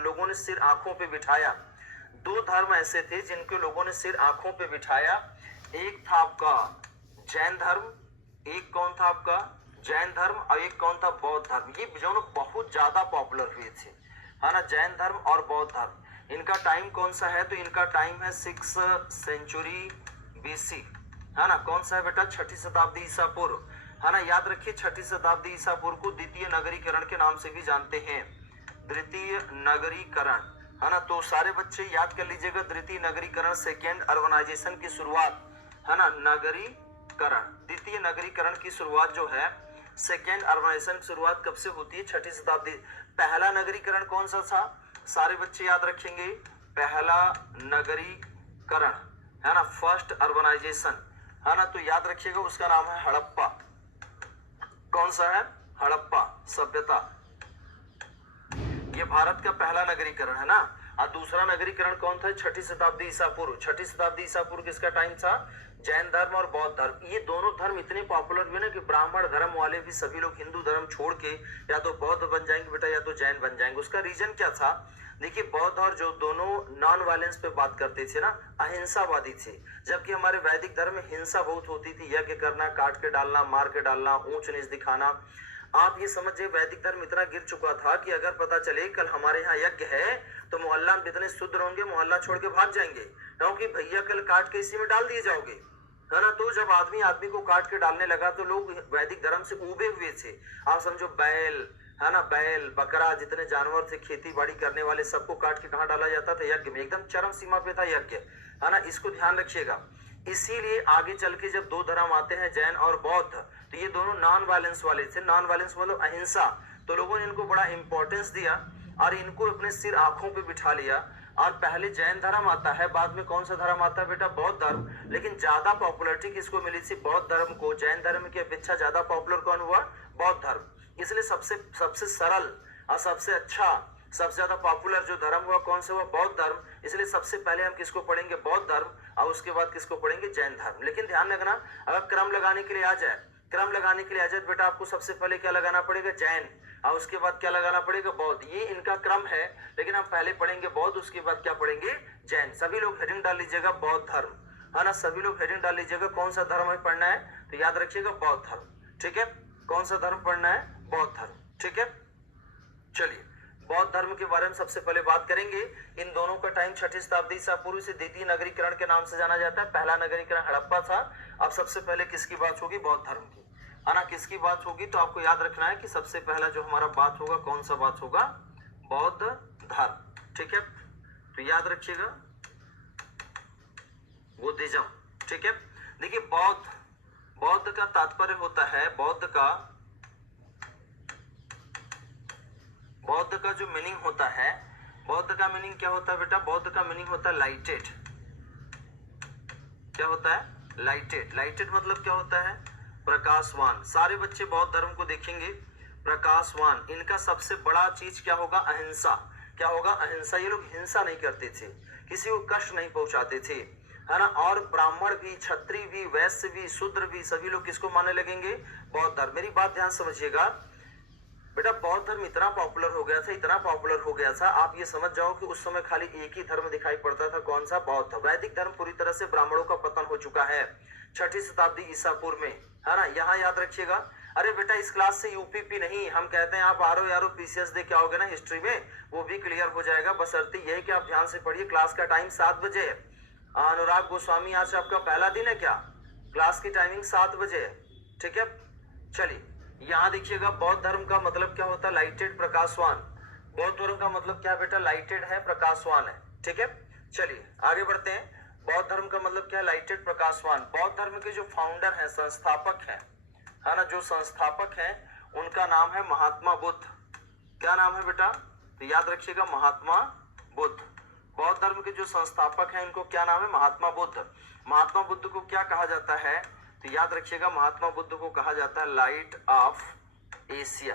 लोगों ने सिर आंखों पे बिठाया। दो धर्म ऐसे थे जिनको लोगों ने सिर आंखों पे बिठाया। एक था आपका जैन धर्म, एक कौन था आपका? जैन धर्म, और एक कौन था? बौद्ध धर्म। ये दोनों बहुत ज्यादा पॉपुलर हुए थे, है ना, जैन धर्म और बौद्ध धर्म। इनका टाइम कौन सा है? तो इनका टाइम है 6th सेंचुरी BC, है ना। कौन सा है बेटा? 6ठी शताब्दी ईसा पूर्व, है ना। याद रखिए, 6ठी शताब्दी ईसा पूर्व को द्वितीय नगरीकरण के नाम से भी जानते हैं। द्वितीय नगरीकरण, है ना। तो सारे बच्चे याद कर लीजिएगा, द्वितीय नगरीकरण, सेकेंड अर्बनाइजेशन की शुरुआत, है ना। नगरीकरण, द्वितीय नगरीकरण की शुरुआत जो है, सेकेंड अर्बनाइजेशन की शुरुआत कब से होती है? 6ठी शताब्दी। पहला नगरीकरण कौन सा था? सारे बच्चे याद रखेंगे, पहला नगरीकरण, है ना, फर्स्ट अर्बनाइजेशन, है ना। तो याद रखिएगा, उसका नाम है हड़प्पा। कौन सा है? हड़प्पा सभ्यता। ये भारत का पहला नगरीकरण है ना। और दूसरा नगरीकरण कौन था? 6ठी शताब्दी ईसा पूर्व। 6ठी शताब्दी ईसा पूर्व किसका टाइम था? जैन धर्म और बौद्ध धर्म। ये दोनों धर्म इतने पॉपुलर हुए ना कि ब्राह्मण धर्म वाले भी सभी लोग हिंदू धर्म छोड़ के या तो बौद्ध बन जाएंगे बेटा, या तो जैन बन जाएंगे। उसका रीजन क्या था? देखिए, बौद्ध और जो दोनों नॉन वायलेंस पे बात करते थे ना, अहिंसावादी थे, जबकि हमारे वैदिक धर्म में हिंसा बहुत होती थी। यज्ञ करना, काट के डालना, मार के डालना, ऊंच नीच दिखाना। आप ये समझिए, वैदिक धर्म इतना गिर चुका था कि अगर पता चले कल हमारे यहाँ यज्ञ है तो मोहल्ला में इतने शुद्ध होंगे, मोहल्ला छोड़ के भाग जाएंगे, क्योंकि भैया कल काट के इसी में डाल दिए जाओगे, है ना। तो जब आदमी आदमी को काट के डालने लगा तो लोग वैदिक धर्म से उबे हुए थे। आप समझो, बैल, है ना, बैल बकरा, जितने जानवर थे खेती बाड़ी करने वाले, सबको काट के कहाँ डाला जाता था? यज्ञ में। एकदम चरम सीमा पे था यज्ञ, है ना। इसको ध्यान रखिएगा। इसीलिए आगे चल के जब दो धर्म आते हैं, जैन और बौद्ध, तो ये दोनों नॉन वायलेंस वाले थे। नॉन वायलेंस मतलब अहिंसा। तो लोगों ने इनको बड़ा इंपॉर्टेंस दिया और इनको अपने सिर आंखों पे बिठा लिया। और पहले जैन धर्म आता है, बाद में कौन सा धर्म आता है बेटा? बौद्ध धर्म। लेकिन ज्यादा पॉपुलरिटी किसको मिली थी? बौद्ध धर्म को। जैन धर्म की अपेक्षा ज्यादा पॉपुलर कौन हुआ? बौद्ध धर्म। इसलिए सबसे सरल और सबसे अच्छा, सबसे ज्यादा पॉपुलर जो धर्म हुआ, कौन सा हुआ? बौद्ध धर्म। इसलिए सबसे पहले हम किसको पढ़ेंगे? बौद्ध धर्म, और उसके बाद किसको पढ़ेंगे? जैन धर्म। लेकिन ध्यान रखना, अगर क्रम लगाने के लिए आ जाए, क्रम लगाने के लिए आ जाए बेटा, आपको सबसे पहले क्या लगाना पड़ेगा? जैन, और उसके बाद क्या लगाना पड़ेगा? बौद्ध। ये इनका क्रम है, लेकिन हम पहले पढ़ेंगे बौद्ध, उसके बाद क्या पढ़ेंगे? जैन। सभी लोग हेडिंग डाल लीजिएगा बौद्ध धर्म, है ना। सभी लोग हेडिंग डाल लीजिएगा कौन सा धर्म हमें पढ़ना है, तो याद रखिएगा बौद्ध धर्म, ठीक है। कौन सा धर्म पढ़ना है? बौद्ध धर्म, ठीक है। चलिए, बौद्ध धर्म के बारे में सबसे पहले बात करेंगे। इन दोनों का टाइम 6ठी शताब्दी ईसा पूर्व से द्वितीय नगरीकरण के नाम से जाना जाता है। पहला नगरीकरण हड़प्पा था। अब सबसे पहले किसकी बात होगी? बौद्ध धर्म की, है ना। किसकी बात होगी? तो आपको याद रखना है कि सबसे पहला जो हमारा बात होगा, कौन सा बात होगा? बौद्ध धर्म, ठीक है। तो याद रखिएगा, बुद्धिज्म, ठीक है। देखिए, बौद्ध का तात्पर्य होता है, बौद्ध का जो मीनिंग होता है, बौद्ध का मीनिंग क्या होता है बेटा? बौद्ध का मीनिंग होता है लाइटेड। क्या होता है? लाइटेड। लाइटेड मतलब क्या होता है? प्रकाशवान। सारे बच्चे बौद्ध धर्म को देखेंगे, प्रकाशवान। इनका सबसे बड़ा चीज क्या होगा? अहिंसा। क्या होगा? अहिंसा। ये लोग हिंसा नहीं करते थे, किसी को कष्ट नहीं पहुंचाते थे, है ना। और ब्राह्मण भी, क्षत्रिय भी, वैश्य भी, शूद्र भी, सभी लोग किसको मानने लगेंगे? बौद्ध धर्म। मेरी बात ध्यान समझिएगा बेटा, बौद्ध धर्म इतना पॉपुलर हो गया था, इतना पॉपुलर हो गया था, आप ये समझ जाओ कि उस समय खाली एक ही धर्म दिखाई पड़ता था। कौन सा? बौद्ध। वैदिक धर्म पूरी तरह से ब्राह्मणों का पतन हो चुका है 6ठी शताब्दी ईसा पूर्व में, है ना। यहाँ याद रखिएगा। अरे बेटा, इस क्लास से यूपीपी नहीं, हम कहते हैं आप आरओ पीसीएस दे के आओगे ना हिस्ट्री में, वो भी क्लियर हो जाएगा। बशर्ते यही कि आप ध्यान से पढ़िए। क्लास का टाइम 7 बजे है। अनुराग गोस्वामी, आज आपका पहला दिन है क्या? क्लास की टाइमिंग 7 बजे है, ठीक है। चलिए, यहाँ देखिएगा, बौद्ध धर्म का मतलब क्या होता है? लाइटेड, प्रकाशवान। बौद्ध धर्म का मतलब क्या है बेटा? लाइटेड है, प्रकाशवान है। ठीक है, चलिए आगे बढ़ते हैं। बौद्ध धर्म का मतलब क्या है? लाइटेड, प्रकाशवान। बौद्ध धर्म के जो फाउंडर हैं, संस्थापक हैं, है ना, जो संस्थापक हैं उनका नाम है महात्मा बुद्ध। क्या नाम है बेटा? तो याद रखिएगा, महात्मा बुद्ध। बौद्ध धर्म के जो संस्थापक हैं उनको क्या नाम है? महात्मा बुद्ध। महात्मा बुद्ध को क्या कहा जाता है? तो याद रखिएगा, महात्मा बुद्ध को कहा जाता है लाइट ऑफ एशिया,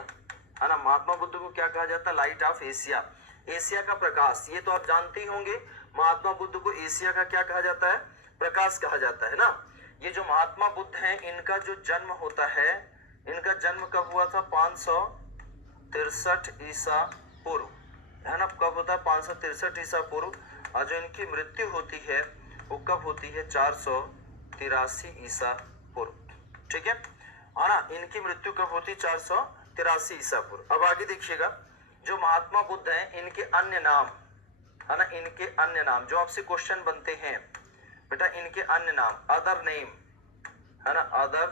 है ना। महात्मा बुद्ध को क्या कहा जाता है? लाइट ऑफ एशिया, एशिया का प्रकाश। ये तो आप जानते ही होंगे, महात्मा बुद्ध को एशिया का क्या कहा जाता है? प्रकाश कहा जाता है ना। ये जो महात्मा बुद्ध हैं, इनका जो जन्म होता है, इनका जन्म कब हुआ था? 563 ईसा पूर्व, है ना। कब होता है? 563 ईसा पूर्व। और जो इनकी मृत्यु होती है वो कब होती है? 483 ईसा पूर्व। ठीक है ना। इनकी मृत्यु कब होती? 483 ईसा पूर्व। अब आगे देखिएगा, जो महात्मा बुद्ध हैं इनके अन्य नाम, है ना, इनके अन्य नाम जो आपसे क्वेश्चन बनते हैं बेटा, इनके अन्य नाम, अदर नेम, है ना, अदर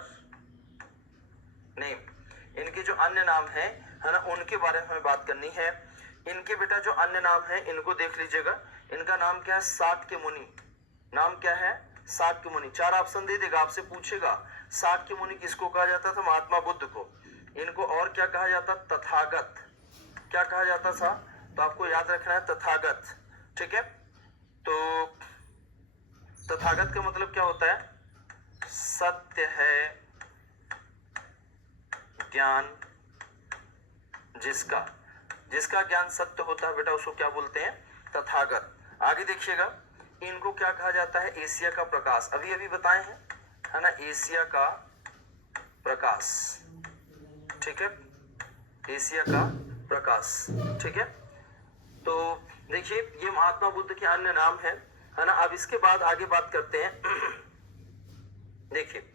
नेम, इनके जो अन्य नाम है ना, उनके बारे में हमें बात करनी है। इनके बेटा जो अन्य नाम है इनको देख लीजिएगा। इनका नाम क्या है? शाक्य मुनि। नाम क्या है? शाक्य मुनि। 4 ऑप्शन दे देगा, आपसे पूछेगा शाक्य मुनि किसको कहा जाता था? महात्मा बुद्ध को। इनको और क्या कहा जाता? तथागत। क्या कहा जाता था? तो आपको याद रखना है, तथागत। ठीक है, तो तथागत का मतलब क्या होता है? सत्य है ज्ञान जिसका, जिसका ज्ञान सत्य होता है बेटा, उसको क्या बोलते हैं? तथागत। आगे देखिएगा, इनको क्या कहा जाता है? एशिया का प्रकाश। अभी अभी बताए हैं, है ना, एशिया का प्रकाश। ठीक है, एशिया का प्रकाश। ठीक है, तो देखिए ये महात्मा बुद्ध के अन्य नाम है ना। अब इसके बाद आगे बात करते हैं। देखिए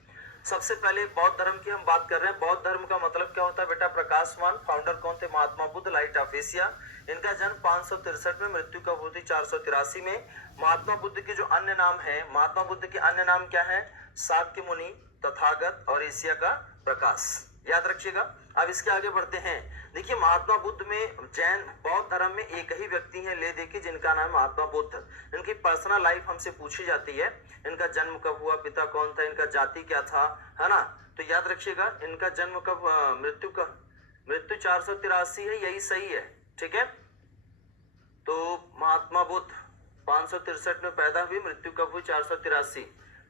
सबसे पहले बौद्ध धर्म की हम बात कर रहे हैं। बौद्ध धर्म का मतलब क्या होता है बेटा? प्रकाशवान। फाउंडर कौन थे? Mahatma Buddha, light of Asia. इनका जन्म 563 में, मृत्यु कब हुई थी? 483 में। महात्मा बुद्ध के जो अन्य नाम है, महात्मा बुद्ध के अन्य नाम क्या है? शाक्य मुनि, तथागत और एशिया का प्रकाश। याद रखिएगा। अब इसके आगे बढ़ते हैं। देखिए महात्मा बुद्ध में, जैन बौद्ध धर्म में एक ही व्यक्ति है ले देखिए जिनका नाम महात्मा बुद्ध। इनकी पर्सनल लाइफ हमसे पूछी जाती है। इनका जन्म कब हुआ, पिता कौन था, इनका जाति क्या था, है ना। तो याद रखिएगा इनका जन्म कब, मृत्यु का, मृत्यु 483 है, यही सही है। ठीक है, तो महात्मा बुद्ध 563 में पैदा हुई, मृत्यु कब हुई? 483।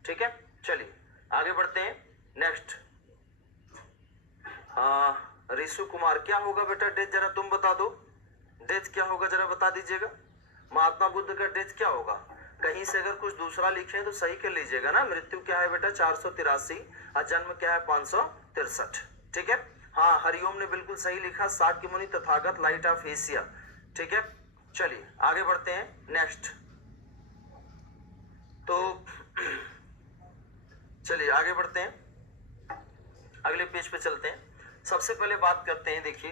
ठीक है, चलिए आगे बढ़ते हैं। नेक्स्ट ऋषु कुमार, क्या होगा बेटा डेथ? जरा तुम बता दो, डेथ क्या होगा जरा बता दीजिएगा। महात्मा बुद्ध का डेथ क्या होगा? कहीं से अगर कुछ दूसरा लिखे तो सही कर लीजिएगा ना। मृत्यु क्या है बेटा? 483 और जन्म क्या है? 563। ठीक है, हाँ हरिओम ने बिल्कुल सही लिखा, शाक्य मुनि, तथागत, लाइट ऑफ एशिया। ठीक है, चलिए आगे बढ़ते हैं। नेक्स्ट तो चलिए आगे बढ़ते हैं, अगले पेज पे चलते हैं। सबसे पहले बात करते हैं, देखिए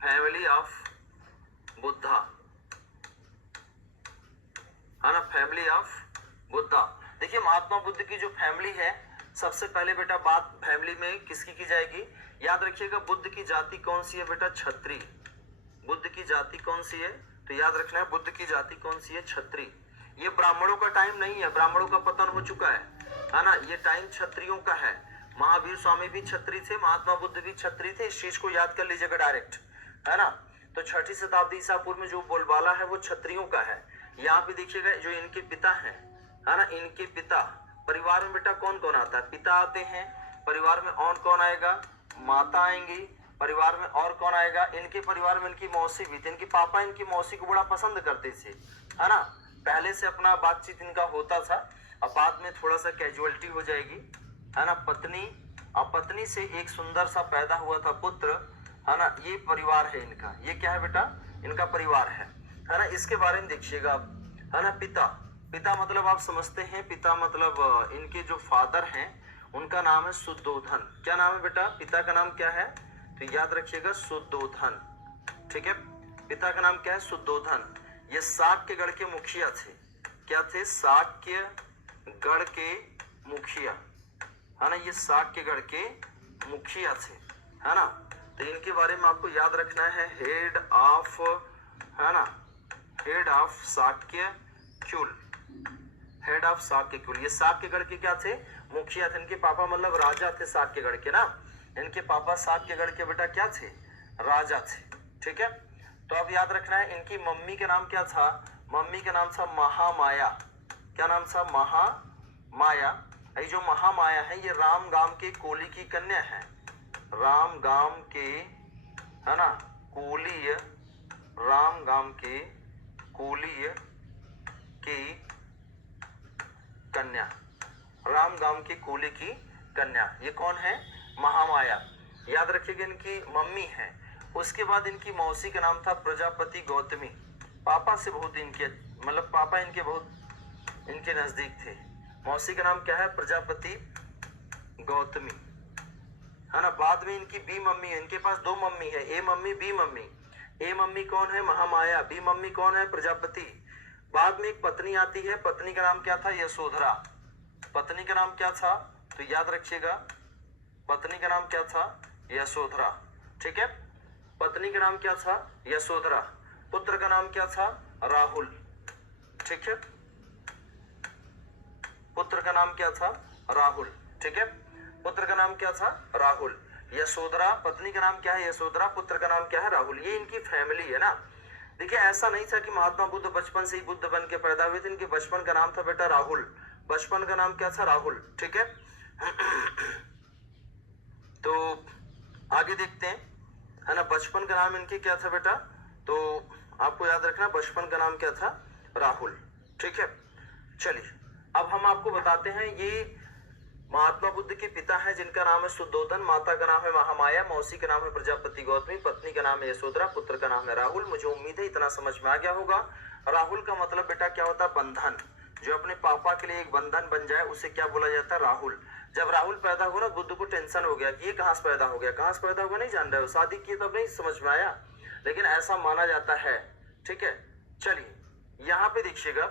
फैमिली ऑफ बुद्धा, है ना, फैमिली ऑफ बुद्धा। देखिए महात्मा बुद्ध की जो फैमिली है, सबसे पहले बेटा बात फैमिली में किसकी की जाएगी? याद रखिएगा बुद्ध की जाति कौन सी है बेटा? क्षत्रिय। बुद्ध की जाति कौन सी है? तो याद रखना है बुद्ध की जाति कौन सी है? क्षत्रिय। ये ब्राह्मणों का टाइम नहीं है, ब्राह्मणों का पतन हो चुका है ना। ये टाइम क्षत्रियों का है। महावीर स्वामी भी क्षत्रिय थे, महात्मा बुद्ध भी क्षत्रिय थे। इस चीज को याद कर लीजिएगा डायरेक्ट, है ना। तो 6ठी शताब्दी ईसा पूर्व में जो बोलबाला है वो क्षत्रियों का है। यहाँ पे देखिएगा जो इनके पिता हैं, है ना, इनके पिता, परिवार में बेटा कौन कौन आता है? पिता आते हैं, परिवार में और कौन आएगा? माता आएंगी, परिवार में और कौन आएगा? इनके परिवार में इनकी मौसी भी थी। इनके पापा इनकी मौसी को बड़ा पसंद करते थे, है ना। पहले से अपना बातचीत इनका होता था, अब बाद में थोड़ा सा कैजुअलिटी हो जाएगी, है ना। पत्नी और पत्नी से एक सुंदर सा पैदा हुआ था पुत्र, है ना। ये परिवार है इनका। ये क्या है बेटा? इनका परिवार है ना। इसके बारे में देखिएगा आप, है ना। पिता, पिता मतलब आप समझते हैं, पिता मतलब इनके जो फादर हैं उनका नाम है शुद्धोधन। क्या नाम है बेटा? पिता का नाम क्या है? तो याद रखिएगा शुद्धोधन। ठीक है, पिता का नाम क्या है? शुद्धोधन। ये शाक्यगढ़ के मुखिया थे। क्या थे? शाक्यगढ़ के मुखिया, है ना। ये शाक्यगढ़ के मुखिया थे, है ना। तो इनके बारे में आपको याद रखना है, हेड ऑफ, है ना, हेड ऑफ शाक्य कुल, हेड ऑफ शाक्य कुल। ये शाक्यगढ़ के क्या थे? मुखिया थे। इनके पापा मतलब राजा थे शाक्यगढ़ के ना, इनके पापा शाक्यगढ़ के बेटा क्या थे? राजा थे। ठीक है, तो अब याद रखना है इनकी मम्मी का नाम क्या था? मम्मी का नाम था महामाया। क्या नाम था? महामाया। ये जो महामाया है ये राम गांव के कोली की कन्या है, राम गांव के, है ना, कोलीय, राम गांव के कोलीय की कन्या, राम गांव की कोली की कन्या। ये कौन है? महामाया। याद रखिएगा इनकी मम्मी है। उसके बाद इनकी मौसी का नाम था प्रजापति गौतमी। पापा से बहुत इनके, मतलब पापा इनके बहुत इनके नजदीक थे। मौसी का नाम क्या है? प्रजापति गौतमी, है ना। बाद में इनकी बी मम्मी है, इनके पास दो मम्मी है, ए मम्मी बी मम्मी। ए मम्मी कौन है? महामाया। बी मम्मी कौन है? प्रजापति। बाद में एक पत्नी आती है, पत्नी का नाम क्या था? यशोधरा। पत्नी का नाम क्या था? तो याद रखिएगा पत्नी का नाम क्या था? यशोधरा। ठीक है, पत्नी का नाम क्या था? यशोधरा। पुत्र का नाम क्या था? राहुल। ठीक है, पुत्र का नाम क्या था? राहुल। ठीक है, पुत्र का नाम क्या था? राहुल। यशोधरा, पत्नी का नाम क्या है? यशोधरा। पुत्र का नाम क्या है? राहुल। ये इनकी फैमिली है ना। देखिए ऐसा नहीं था कि महात्मा बुद्ध बचपन से ही बुद्ध बन के पैदा हुए थे। इनके बचपन का नाम था बेटा राहुल। बचपन का नाम क्या था? राहुल। ठीक है, तो आगे देखते हैं, है ना। बचपन का नाम इनके क्या था बेटा? तो आपको याद रखना बचपन का नाम क्या था? राहुल। ठीक है, चलिए अब हम आपको बताते हैं ये महात्मा बुद्ध के पिता हैं जिनका नाम है शुद्धोधन, माता का नाम है महामाया, मौसी का नाम है प्रजापति गौतमी, पत्नी का नाम है यशोधरा, पुत्र का नाम है राहुल। मुझे उम्मीद है इतना समझ में आ गया होगा। राहुल का मतलब बेटा क्या होता है? बंधन। जो अपने पापा के लिए एक बंधन बन जाए उसे क्या बोला जाता है? राहुल। जब राहुल पैदा हुआ ना, बुद्ध को टेंशन हो गया कि ये कहां से पैदा हो गया, कहां से पैदा हुआ नहीं जान रहे हो, शादी की तब नहीं समझ में आया, लेकिन ऐसा माना जाता है। ठीक है, चलिए यहाँ पे देखिएगा,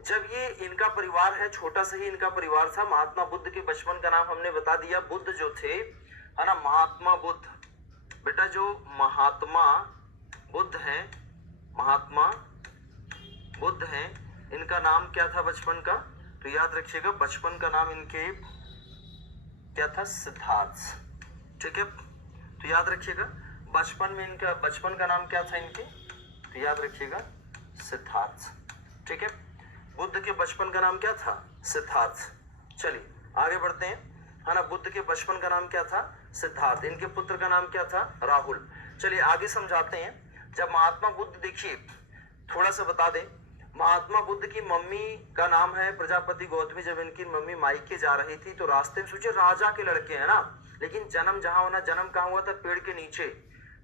जब ये इनका परिवार है, छोटा सा ही इनका परिवार था। महात्मा बुद्ध के बचपन का नाम हमने बता दिया। बुद्ध जो थे, है ना, महात्मा बुद्ध, बेटा जो महात्मा बुद्ध हैं, महात्मा बुद्ध हैं, इनका नाम क्या था बचपन का? तो याद रखिएगा बचपन का नाम इनके क्या था? सिद्धार्थ। ठीक है, तो याद रखिएगा बचपन में इनका बचपन का नाम क्या था इनके? तो याद रखिएगा सिद्धार्थ। ठीक है, बुद्ध के बचपन का नाम क्या था? सिद्धार्थ। चलिए आगे बढ़ते हैं, है ना। बुद्ध के बचपन का नाम क्या था? सिद्धार्थ। इनके पुत्र का नाम क्या था? राहुल। चलिए आगे समझाते हैं। जब महात्मा बुद्ध, देखिए थोड़ा सा बता दें, महात्मा बुद्ध की मम्मी का नाम है प्रजापति गौतमी। जब इनकी मम्मी मायके जा रही थी तो रास्ते में, सोचिए राजा के लड़के हैं ना, लेकिन जन्म जहां होना, जन्म कहाँ हुआ था? पेड़ के नीचे,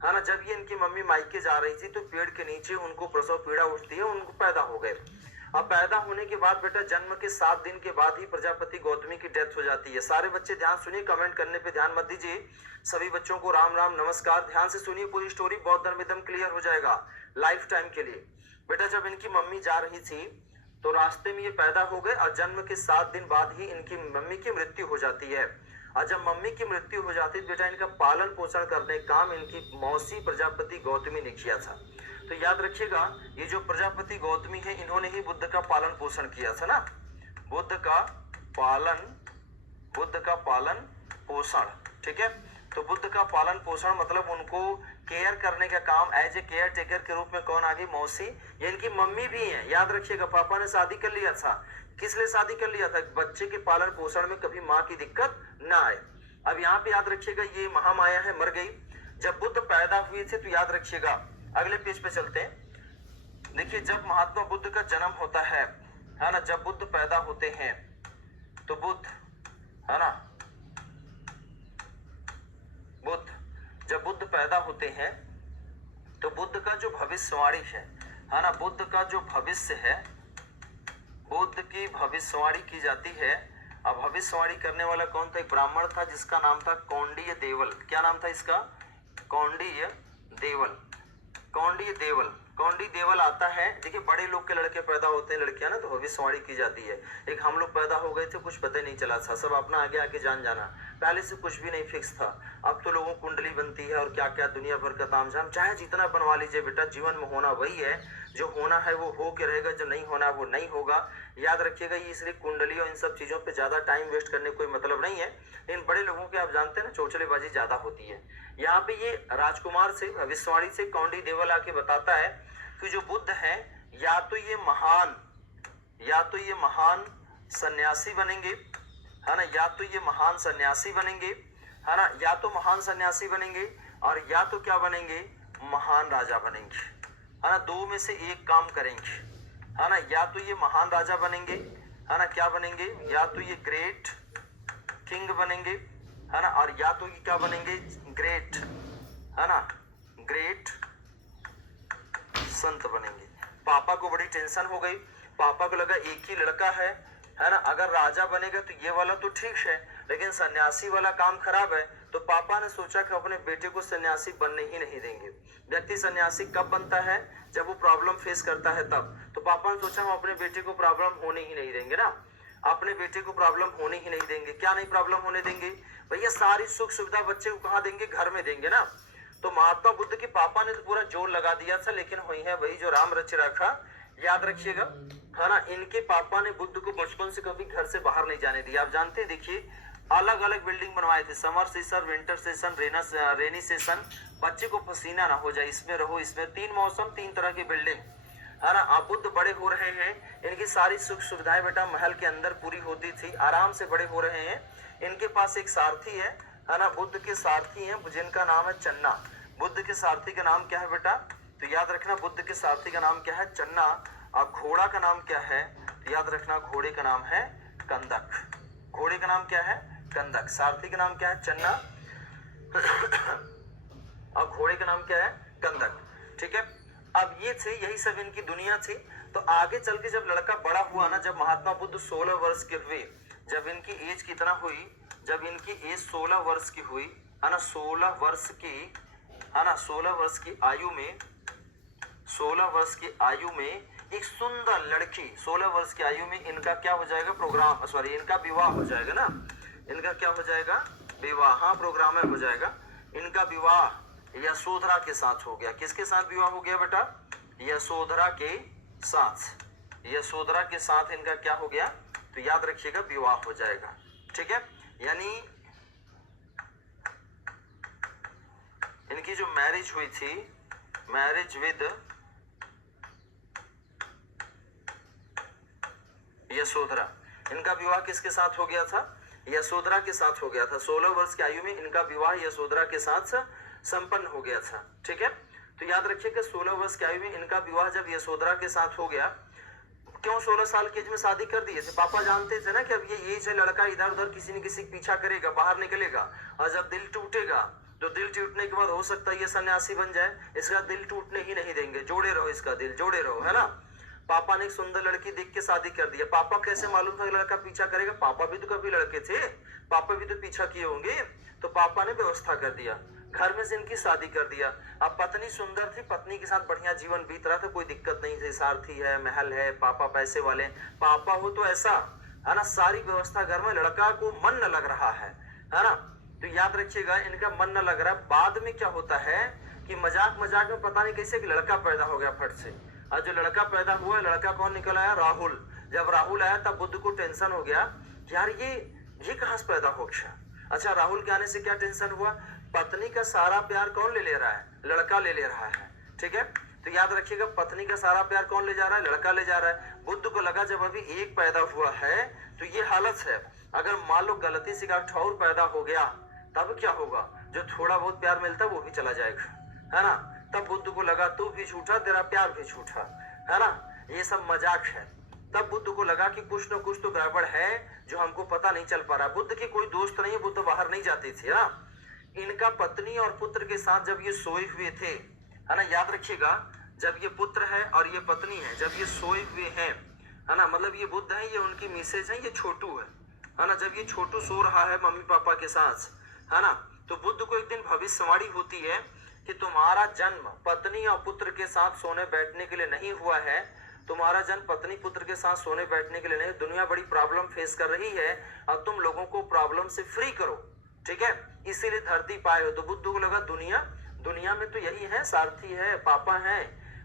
है ना। जब ये इनकी मम्मी मायके जा रही थी तो पेड़ के नीचे उनको प्रसव पीड़ा उठती है, उनको पैदा हो गए। अब पैदा होने के बाद बेटा जन्म के 7 दिन के बाद ही प्रजापति गौतमी की डेथ हो जाती है। सारे बच्चे ध्यान सुनिए, कमेंट करने पे ध्यान मत दीजिए। सभी बच्चों को राम राम नमस्कार। ध्यान से सुनिए, पूरी स्टोरी बौद्ध धर्म एकदम क्लियर हो जाएगा लाइफ टाइम के लिए। बेटा जब इनकी मम्मी जा रही थी तो रास्ते में ये पैदा हो गए और जन्म के 7 दिन बाद ही इनकी मम्मी की मृत्यु हो जाती है। और जब मम्मी की मृत्यु हो जाती है बेटा, इनका पालन पोषण करने का काम इनकी मौसी प्रजापति गौतमी ने किया था। तो याद रखिएगा ये जो प्रजापति गौतमी है, इन्होंने ही बुद्ध का पालन पोषण किया था ना। बुद्ध का पालन पोषण। ठीक है, तो बुद्ध का पालन पोषण मतलब उनको केयर करने का काम एज ए केयर टेकर के रूप में कौन आ गई? मौसी। ये इनकी मम्मी भी है। याद रखिएगा पापा ने शादी कर लिया था, किस लिए शादी कर लिया था? बच्चे के पालन पोषण में कभी माँ की दिक्कत ना आए। अब यहाँ पे याद रखिएगा ये महामाया है, मर गई। जब बुद्ध पैदा हुए थे तो याद रखिएगा, अगले पेज पे चलते हैं। देखिए जब महात्मा बुद्ध का जन्म होता है ना, जब बुद्ध पैदा होते हैं तो बुद्ध, है ना, जब बुद्ध पैदा होते हैं तो बुद्ध का जो भविष्यवाणी है ना, बुद्ध का जो भविष्य है, बुद्ध की भविष्यवाणी की जाती है। अब भविष्यवाणी करने वाला कौन था? एक ब्राह्मण था जिसका नाम था कौंडिन्य देवल। क्या नाम था इसका? कौंडिन्य देवल। कौंडिन्य देवल, कौंडिन्य देवल आता है। देखिए बड़े लोग के लड़के पैदा होते हैं, लड़कियां ना, तो भविष्यवाणी की जाती है। एक हम लोग पैदा हो गए थे, कुछ पता ही नहीं चला था, सब अपना आगे आगे जान जाना। पहले से कुछ भी नहीं फिक्स था। अब तो लोगों कुंडली बनती है और क्या क्या दुनिया भर का तामझाम, चाहे जितना बनवा लीजिए बेटा, जीवन में होना वही है, जो होना है वो हो के रहेगा, जो नहीं होना वो नहीं होगा। याद रखिएगा ये, इसलिए कुंडली और इन सब चीजों पे ज्यादा टाइम वेस्ट करने कोई मतलब नहीं है। इन बड़े लोगों के आप जानते हैं ना, चौचलेबाजी ज्यादा होती है। यहाँ पे ये राजकुमार से भविष्यवाणी से कौंडी देवल आके बताता है कि जो बुद्ध है या तो ये महान सन्यासी बनेंगे, है ना, या तो ये महान सन्यासी बनेंगे, है ना, या तो महान सन्यासी बनेंगे और या तो क्या बनेंगे, महान राजा बनेंगे, है ना, दो में से एक काम करेंगे, है ना, या तो ये महान राजा बनेंगे, है ना, क्या बनेंगे, या तो ये ग्रेट किंग बनेंगे, है ना, और या तो ये क्या बनेंगे, ग्रेट, है ना, ग्रेट संत बनेंगे। पापा को बड़ी टेंशन हो गई, पापा को लगा एक ही लड़का है ना, अगर राजा बनेगा तो ये वाला तो ठीक है, लेकिन सन्यासी वाला काम खराब है। तो पापा ने सोचा कि अपने बेटे को सन्यासी बनने ही नहीं देंगे। व्यक्ति सन्यासी कब बनता है, जब वो प्रॉब्लम फेस करता है तब। तो पापा ने सोचा हम अपने बेटे को प्रॉब्लम होने ही नहीं देंगे ना, अपने बेटे को प्रॉब्लम होने ही नहीं देंगे। क्या नहीं प्रॉब्लम होने देंगे भैया, सारी सुख सुविधा बच्चे को कहाँ देंगे, घर में देंगे ना। तो महात्मा बुद्ध के पापा ने तो पूरा जोर लगा दिया था, लेकिन हुई है वही जो राम रच रखा। याद रखिएगा, है ना, इनके पापा ने बुद्ध को बचपन से कभी घर से बाहर नहीं जाने दिया। आप जानते हैं, देखिए अलग अलग बिल्डिंग बनवाए थे, समर सेशन, विंटर सेशन, रेनी सेशन, बच्चे को पसीना ना हो जाए, इसमें रहो, इसमें 3 मौसम 3 तरह की बिल्डिंग, है ना। आप बुद्ध बड़े हो रहे हैं, इनकी सारी सुख सुविधाएं बेटा महल के अंदर पूरी होती थी, आराम से बड़े हो रहे हैं। इनके पास एक सारथी है ना, बुद्ध के सारथी हैं जिनका नाम है चन्ना। बुद्ध के सारथी का नाम क्या है बेटा, तो याद रखना, बुद्ध के सारथी का नाम क्या है, चन्ना। और घोड़ा का नाम क्या है, तो याद रखना, घोड़े का नाम है कंदक। घोड़े का नाम क्या है, कंदक। सारथी का नाम क्या है, चन्ना, और घोड़े का नाम क्या है, कंदक। ठीक है, अब ये थे, यही सब इनकी दुनिया थी। तो आगे चल के जब लड़का बड़ा हुआ ना, जब महात्मा बुद्ध 16 वर्ष के हुए, जब इनकी एज कितना हुई, जब इनकी एज 16 वर्ष की हुई, है ना, 16 वर्ष की, है ना, 16 वर्ष की आयु में, 16 वर्ष की आयु में एक सुंदर लड़की, 16 वर्ष की आयु में इनका क्या हो जाएगा, प्रोग्राम, सॉरी, इनका विवाह हो जाएगा ना। इनका क्या हो जाएगा, विवाह, हाँ प्रोग्राम हो जाएगा। इनका विवाह यशोधरा के साथ हो गया। किसके साथ विवाह हो गया बेटा, यशोधरा के साथ। यशोधरा के साथ इनका क्या हो गया, तो याद रखिएगा विवाह हो जाएगा। ठीक है, यानी इनकी जो मैरिज हुई थी, मैरिज विद यशोधरा, इनका विवाह किसके साथ हो गया था, यशोधरा के साथ हो गया था। 16 वर्ष की आयु में इनका विवाह यशोधरा के साथ संपन्न हो गया था। ठीक है, तो याद रखिएगा 16 वर्ष की आयु में इनका विवाह जब यशोधरा के साथ हो गया, क्यों 16 साल की एज में शादी कर दिए थे, पापा जानते थे ना कि अब ये एज है, लड़का इधर उधर किसी न किसी पीछा करेगा, बाहर निकलेगा, और जब दिल टूटेगा तो दिल टूटने के बाद हो सकता है ये सन्यासी बन जाए। इसका दिल टूटने ही नहीं देंगे, जोड़े रहो, इसका दिल जोड़े रहो, है ना। पापा ने एक सुंदर लड़की देख के शादी कर दिया। पापा कैसे मालूम था लड़का पीछा करेगा, पापा भी तो कभी लड़के थे, पापा भी तो पीछा किए होंगे। तो पापा ने व्यवस्था कर दिया, घर में से इनकी शादी कर दिया। अब पत्नी सुंदर थी, पत्नी के साथ बढ़िया जीवन बीत रहा था, कोई दिक्कत नहीं थी, सारथी है, महल है, पापा पैसे वाले, पापा हो तो ऐसा, है ना, सारी व्यवस्था घर में। लड़का को मन न लग रहा है ना, तो याद रखिएगा इनका मन न लग रहा। बाद में क्या होता है कि मजाक मजाक में पता नहीं कैसे कि लड़का पैदा हो गया फट से, और जो लड़का पैदा हुआ, लड़का कौन निकल आया, राहुल। जब राहुल आया तब बुद्ध को टेंशन हो गया, यार ये कहां से पैदा हो गया। अच्छा, राहुल के आने से क्या टेंशन हुआ, पत्नी का सारा प्यार कौन ले रहा है, लड़का ले रहा है। ठीक है, तो याद रखिएगा पत्नी का सारा प्यार कौन ले जा रहा है, लड़का ले जा रहा है। बुद्ध को लगा जब अभी एक पैदा हुआ है तो ये हालत है, अगर मान लो गलती से ठौर पैदा हो गया तब क्या होगा, जो थोड़ा बहुत प्यार मिलता है वो भी चला जाएगा, है ना। तब बुद्ध को लगा तू भी झूठा, तेरा प्यार भी झूठा, है ना, ये सब मजाक है। तब बुद्ध को लगा कि कुछ न कुछ तो गड़बड़ है जो हमको पता नहीं चल पा रहा। बुद्ध के कोई दोस्त नहीं, बुद्ध बाहर नहीं जाते थे ना। इनका पत्नी और पुत्र के साथ जब ये सोए हुए थे, है ना, याद रखिएगा, जब ये पुत्र है और ये पत्नी है, जब ये सोए हुए हैं, है ना, मतलब ये बुद्ध है, ये उनकी मिसेज है, ये छोटू है ना। जब ये छोटू सो रहा है मम्मी पापा के साथ, है ना, तो बुद्ध को एक दिन भविष्यवाणी होती है कि तुम्हारा जन्म पत्नी और पुत्र के साथ सोने बैठने के लिए नहीं हुआ है, तुम्हारा जन्म पत्नी पुत्र के साथ सोने बैठने के लिए नहीं, दुनिया बड़ी प्रॉब्लम फेस कर रही है, अब तुम लोगों को प्रॉब्लम से फ्री करो, ठीक है, इसीलिए धरती पाए हो। तो बुद्ध को लगा दुनिया में तो यही है, सारथी है, पापा है,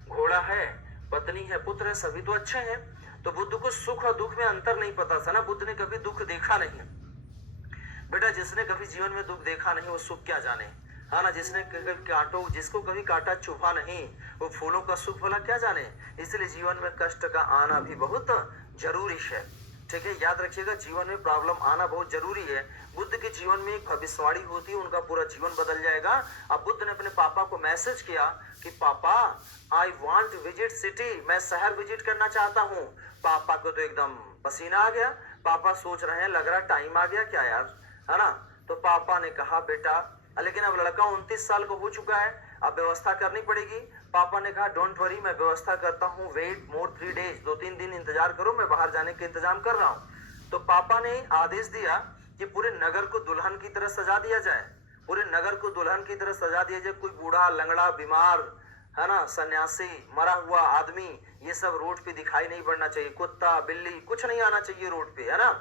घोड़ा है, पत्नी है, पुत्र है, सभी तो अच्छे हैं। तो बुद्ध को सुख और दुख में अंतर नहीं पता था ना, बुद्ध ने कभी दुख देखा नहीं। बेटा जिसने कभी जीवन में दुख देखा नहीं वो सुख क्या जाने, है ना। जिसको कभी कांटा चुभा नहीं वो फूलों का सुख भला क्या जाने। इसलिए जीवन में कष्ट का आना भी बहुत जरूरी है। ठीक है, याद रखिएगा, जीवन में प्रॉब्लम आना बहुत जरूरी है। बुद्ध के जीवन में एक भविष्यवाणी होती है, उनका पूरा जीवन बदल जाएगा। अब बुद्ध ने अपने पापा को मैसेज किया कि पापा आई वांट विजिट सिटी, मैं शहर विजिट करना चाहता हूँ। पापा को तो एकदम पसीना आ गया। पापा सोच रहे हैं लग रहा टाइम आ गया क्या यार, है ना। तो पापा ने कहा बेटा, लेकिन अब लड़का 29 साल का हो चुका है, अब व्यवस्था करनी पड़ेगी। पापा ने कहा डोंट वरी, मैं व्यवस्था करता हूँ, वेट मोर 3 डेज, 2-3 दिन इंतजार करो, मैं बाहर जाने के इंतजाम कर रहा हूँ। तो पापा ने आदेश दिया कि पूरे नगर को दुल्हन की तरह सजा दिया जाए, पूरे नगर को दुल्हन की तरह सजा दिया जाए। कोई बूढ़ा, लंगड़ा, बीमार, है ना, सन्यासी, मरा हुआ आदमी, ये सब रोड पे दिखाई नहीं पड़ना चाहिए। कुत्ता, बिल्ली, कुछ नहीं आना चाहिए रोड पे, है ना,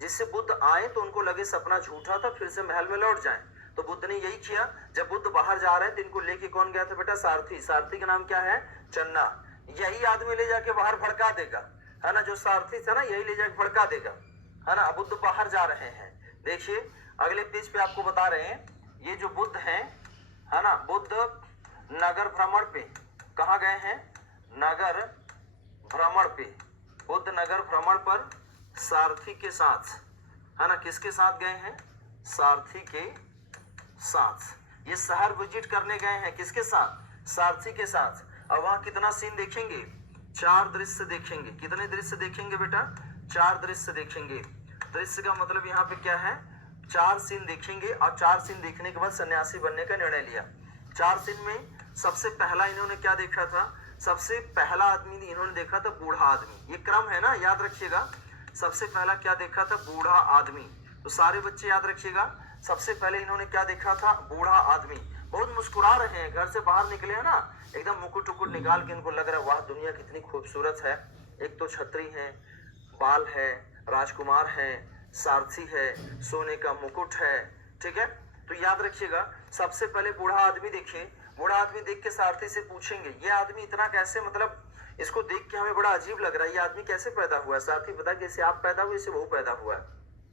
जिससे बुद्ध आए तो उनको लगे सपना झूठा था, फिर से महल में लौट जाएं। तो बुद्ध ने यही किया। जब बुद्ध बाहर जा रहे थे, इनको लेके कौन गया था बेटा? सारथी। सारथी का नाम क्या है? चन्ना। यही आदमी ले जाके बाहर भड़का देगा, है ना, जो सारथी था ना, यही ले जाके भड़का देगा, है ना। बुद्ध बाहर जा रहे हैं। देखिए अगले पेज पे आपको बता रहे हैं, ये जो बुद्ध हैं, है ना, बुद्ध नगर भ्रमण पे कहाँ गए हैं? नगर भ्रमण पे। बुद्ध नगर भ्रमण पर सारथी के साथ, है ना, किसके साथ गए हैं? सारथी के साथ। ये शहर विजिट करने गए हैं, किसके साथ? सारथी के साथ। अब वहां कितना सीन देखेंगे? 4 दृश्य देखेंगे। कितने दृश्य देखेंगे बेटा? 4 दृश्य देखेंगे। दृश्य का मतलब यहाँ पे क्या है? 4 सीन देखेंगे, और 4 सीन देखने के बाद सन्यासी बनने का निर्णय लिया। 4 सीन में सबसे पहला इन्होंने क्या देखा था? सबसे पहला आदमी इन्होंने देखा था बूढ़ा आदमी। ये क्रम है ना, याद रखिएगा। सबसे पहला क्या देखा था? बूढ़ा आदमी। तो सारे बच्चे याद रखिएगा, सबसे पहले इन्होंने क्या देखा था? बूढ़ा आदमी। बहुत मुस्कुरा रहे हैं, घर से बाहर निकले हैं ना, एकदम मुकुट उकुट निकाल के इनको लग रहा है वाह दुनिया कितनी खूबसूरत है। एक तो छतरी है, बाल है, राजकुमार है, सारथी है, सोने का मुकुट है। ठीक है, तो याद रखिएगा, सबसे पहले बूढ़ा आदमी देखिए। बूढ़ा आदमी देख के सारथी से पूछेंगे ये आदमी इतना कैसे, मतलब इसको देख के हमें बड़ा अजीब लग रहा है, ये आदमी कैसे पैदा हुआ है? सारथी बता जैसे आप पैदा हुए इसे वो पैदा हुआ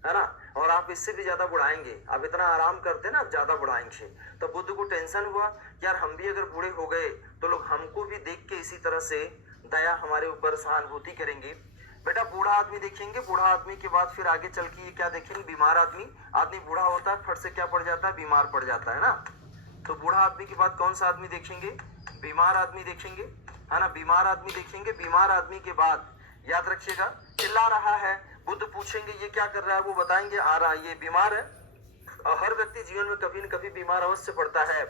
है ना, और आप इससे भी ज्यादा बुढ़ाएंगे, आप इतना आराम करते ना, आप ज्यादा बुढ़ाएंगे। तो बुद्ध को टेंशन हुआ, यार हम भी अगर बूढ़े हो गए तो लोग हमको भी देख के इसी तरह से दया हमारे ऊपर सहानुभूति करेंगे। बेटा बूढ़ा आदमी देखेंगे, बूढ़ा आदमी के बाद फिर आगे चल के ये क्या देखेंगे? बीमार आदमी। आदमी बूढ़ा होता है, फट से क्या पड़ जाता है? बीमार पड़ जाता है ना। तो बूढ़ा आदमी के बाद कौन सा आदमी देखेंगे? बीमार आदमी देखेंगे, है ना, बीमार आदमी देखेंगे। बीमार आदमी के बाद याद रखिएगा, चिल्ला रहा है, बुद्ध पूछेंगे ये क्या कर रहा है? वो बताएंगे आ रहा है, ये बीमार है। और हर व्यक्ति जीवन में कभी न कभी बीमार अवश्य पड़ता है।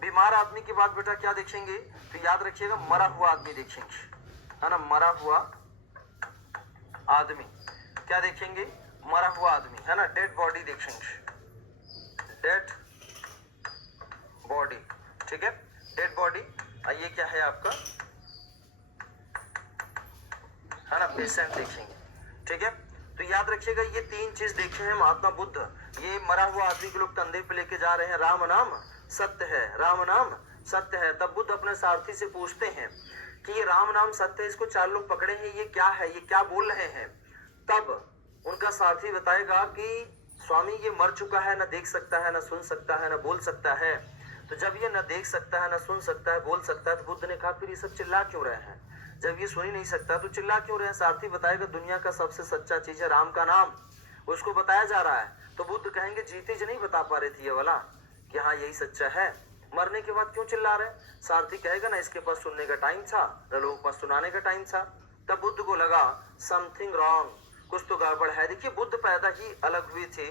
बीमार आदमी के बाद बेटा क्या देखेंगे? तो याद रखिएगा, मरा हुआ आदमी देखेंगे, है ना, मरा हुआ आदमी। क्या देखेंगे? मरा हुआ आदमी, है ना, डेड बॉडी देखेंगे, डेड बॉडी। ठीक है, डेड बॉडी। ये क्या है आपका, है ना, पेशेंट देखेंगे। ठीक है, तो याद रखिएगा ये 3 चीज देखे हैं महात्मा बुद्ध। ये मरा हुआ आदमी के लोग कंधे पे लेके जा रहे हैं, राम नाम सत्य है, राम नाम सत्य है। तब बुद्ध अपने सारथी से पूछते हैं कि ये राम नाम सत्य है, इसको 4 लोग पकड़े हैं, ये क्या है, ये क्या बोल रहे हैं? तब उनका सारथी बताएगा कि स्वामी ये मर चुका है, ना देख सकता है, ना सुन सकता है, ना बोल सकता है। तो जब ये न देख सकता है, ना सुन सकता है, बोल सकता है, तो बुद्ध ने कहा फिर ये सब चिल्ला क्यों रहे हैं? जब ये सुन ही नहीं सकता तो चिल्ला क्यों रहे हैं? सारथी बताएगा दुनिया का सबसे सच्चा चीज है राम का नाम, उसको बताया जा रहा है। तो बुद्ध कहेंगे जीते जी नहीं बता पा रहे थे ये वाला कि हाँ यही सच्चा है, मरने के बाद क्यों चिल्ला रहे? सारथी कहेगा ना इसके पास सुनने का टाइम था, न लोगों के पास सुनाने का टाइम था। तब बुद्ध को लगा समथिंग रॉन्ग, कुछ तो गड़बड़ है। देखिए बुद्ध पैदा ही अलग हुए थे,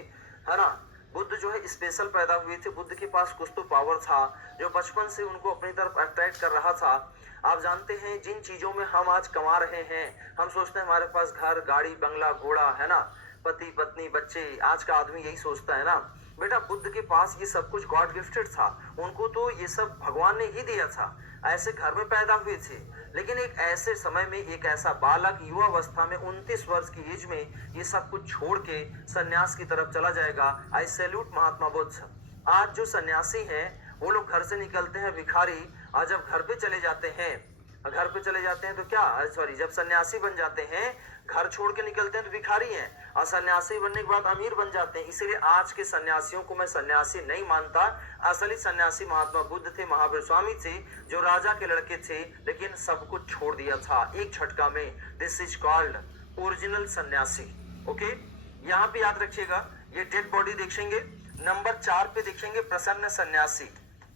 है ना, बुद्ध जो है स्पेशल पैदा हुए थे। बुद्ध के पास कुछ तो पावर था जो बचपन से उनको अपनी तरफ अट्रैक्ट कर रहा था। आप जानते हैं जिन चीजों में हम आज कमा रहे हैं, हम सोचते हैं हमारे पास घर, गाड़ी, बंगला, घोड़ा, है ना, पति, पत्नी, बच्चे, आज का आदमी यही सोचता है ना। बेटा बुद्ध के पास ये सब कुछ गॉड गिफ्टेड था, उनको तो ये सब भगवान ने ही दिया था, ऐसे घर में पैदा हुए थे। लेकिन एक ऐसे समय में एक ऐसा बालक युवावस्था में 29 वर्ष की एज में ये सब कुछ छोड़ के सन्यास की तरफ चला जाएगा। आई सैल्यूट महात्मा बुद्ध। आज जो सन्यासी हैं वो लोग घर से निकलते हैं भिखारी, आज जब घर पे चले जाते हैं तो क्या, सॉरी, जब सन्यासी बन जाते हैं घर छोड़ के निकलते हैं तो भिखारी हैं, और सन्यासी बनने के बाद अमीर बन जाते हैं। इसीलिए आज के सन्यासियों को मैं सन्यासी नहीं मानता। असली सन्यासी महात्मा बुद्ध थे, महावीर स्वामी थे, जो राजा के लड़के थे लेकिन सब कुछ छोड़ दिया था एक झटका में। दिस इज कॉल्ड ओरिजिनल सन्यासी। ओके, यहाँ पे याद रखिएगा, ये डेड बॉडी देखेंगे। नंबर 4 पे देखेंगे प्रसन्न सन्यासी।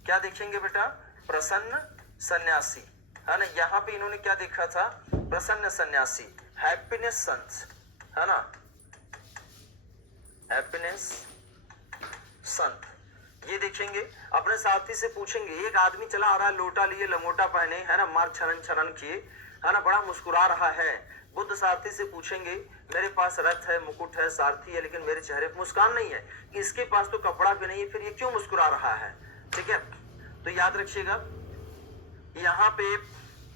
क्या देखेंगे बेटा? प्रसन्न सन्यासी, है ना। यहाँ पे इन्होंने क्या देखा था? प्रसन्न सन्यासी, हैप्पीनेस संत, है ना, हैप्पीनेस संत। ये देखेंगे, अपने साथी से पूछेंगे, एक आदमी चला आ रहा है लोटा लिए, लंगोटा पहने, है ना, मार छनन छनन किए, है ना, बड़ा मुस्कुरा रहा है। बुद्ध सारथी से पूछेंगे, मेरे पास रथ है, मुकुट है, सारथी है, लेकिन मेरे चेहरे पर मुस्कान नहीं है, इसके पास तो कपड़ा भी नहीं है, फिर ये क्यों मुस्कुरा रहा है? ठीक है, तो याद रखिएगा, यहाँ पे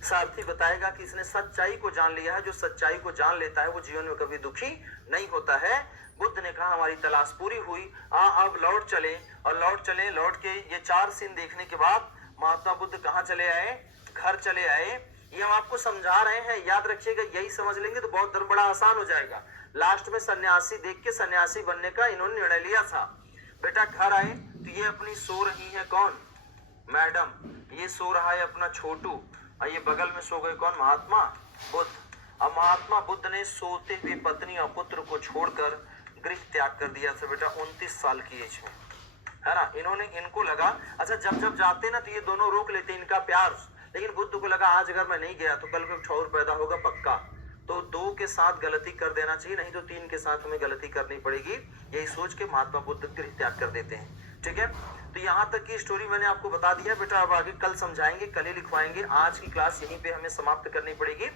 सारथी बताएगा कि इसने सच्चाई को जान लिया है। जो सच्चाई को जान लेता है वो जीवन में कभी दुखी नहीं होता है। बुद्ध ने कहा हमारी तलाश पूरी हुई, अब लौट चले। और लौट के ये 4 सीन देखने के बाद महात्मा बुद्ध कहाँ चले आए? घर चले आए। ये हम आपको समझा रहे हैं, याद रखिएगा, यही समझ लेंगे तो बहुत बड़ा आसान हो जाएगा। लास्ट में सन्यासी देख के सन्यासी बनने का इन्होंने निर्णय लिया था। बेटा घर आए तो ये अपनी सो रही है, कौन? मैडम। ये सो रहा है अपना छोटू, और ये बगल में सो गए कौन? महात्मा बुद्ध। अब महात्मा बुद्ध ने सोते हुए पत्नी और पुत्र को छोड़कर गृह त्याग कर दिया था बेटा 29 साल की एज में, है ना। इनको लगा, अच्छा जब जाते ना तो ये दोनों रोक लेते इनका प्यार, लेकिन बुद्ध को लगा आज अगर मैं नहीं गया तो कल को ठौर पैदा होगा पक्का, तो 2 के साथ गलती कर देना चाहिए, नहीं तो 3 के साथ हमें गलती करनी पड़ेगी। यही सोच के महात्मा बुद्ध गृह त्याग कर देते हैं। ठीक है, तो यहाँ तक की स्टोरी मैंने आपको बता दिया बेटा। अब आगे कल समझाएंगे, कल ही लिखवाएंगे। आज की क्लास यहीं पे हमें समाप्त करनी पड़ेगी।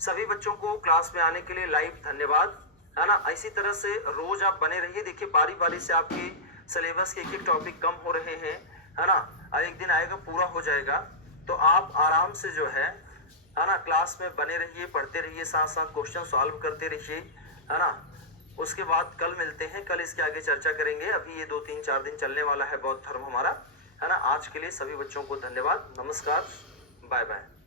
सभी बच्चों को क्लास में आने के लिए लाइव धन्यवाद, है ना। इसी तरह से रोज आप बने रहिए। देखिए बारी बारी से आपके सिलेबस के एक टॉपिक कम हो रहे हैं, है ना, और एक दिन आएगा पूरा हो जाएगा। तो आप आराम से जो है ना, क्लास में बने रहिए, पढ़ते रहिए, साथ साथ क्वेश्चन सॉल्व करते रहिए, है ना। उसके बाद कल मिलते हैं, कल इसके आगे चर्चा करेंगे। अभी ये 2-3-4 दिन चलने वाला है बौद्ध धर्म हमारा, है ना। आज के लिए सभी बच्चों को धन्यवाद, नमस्कार, बाय बाय।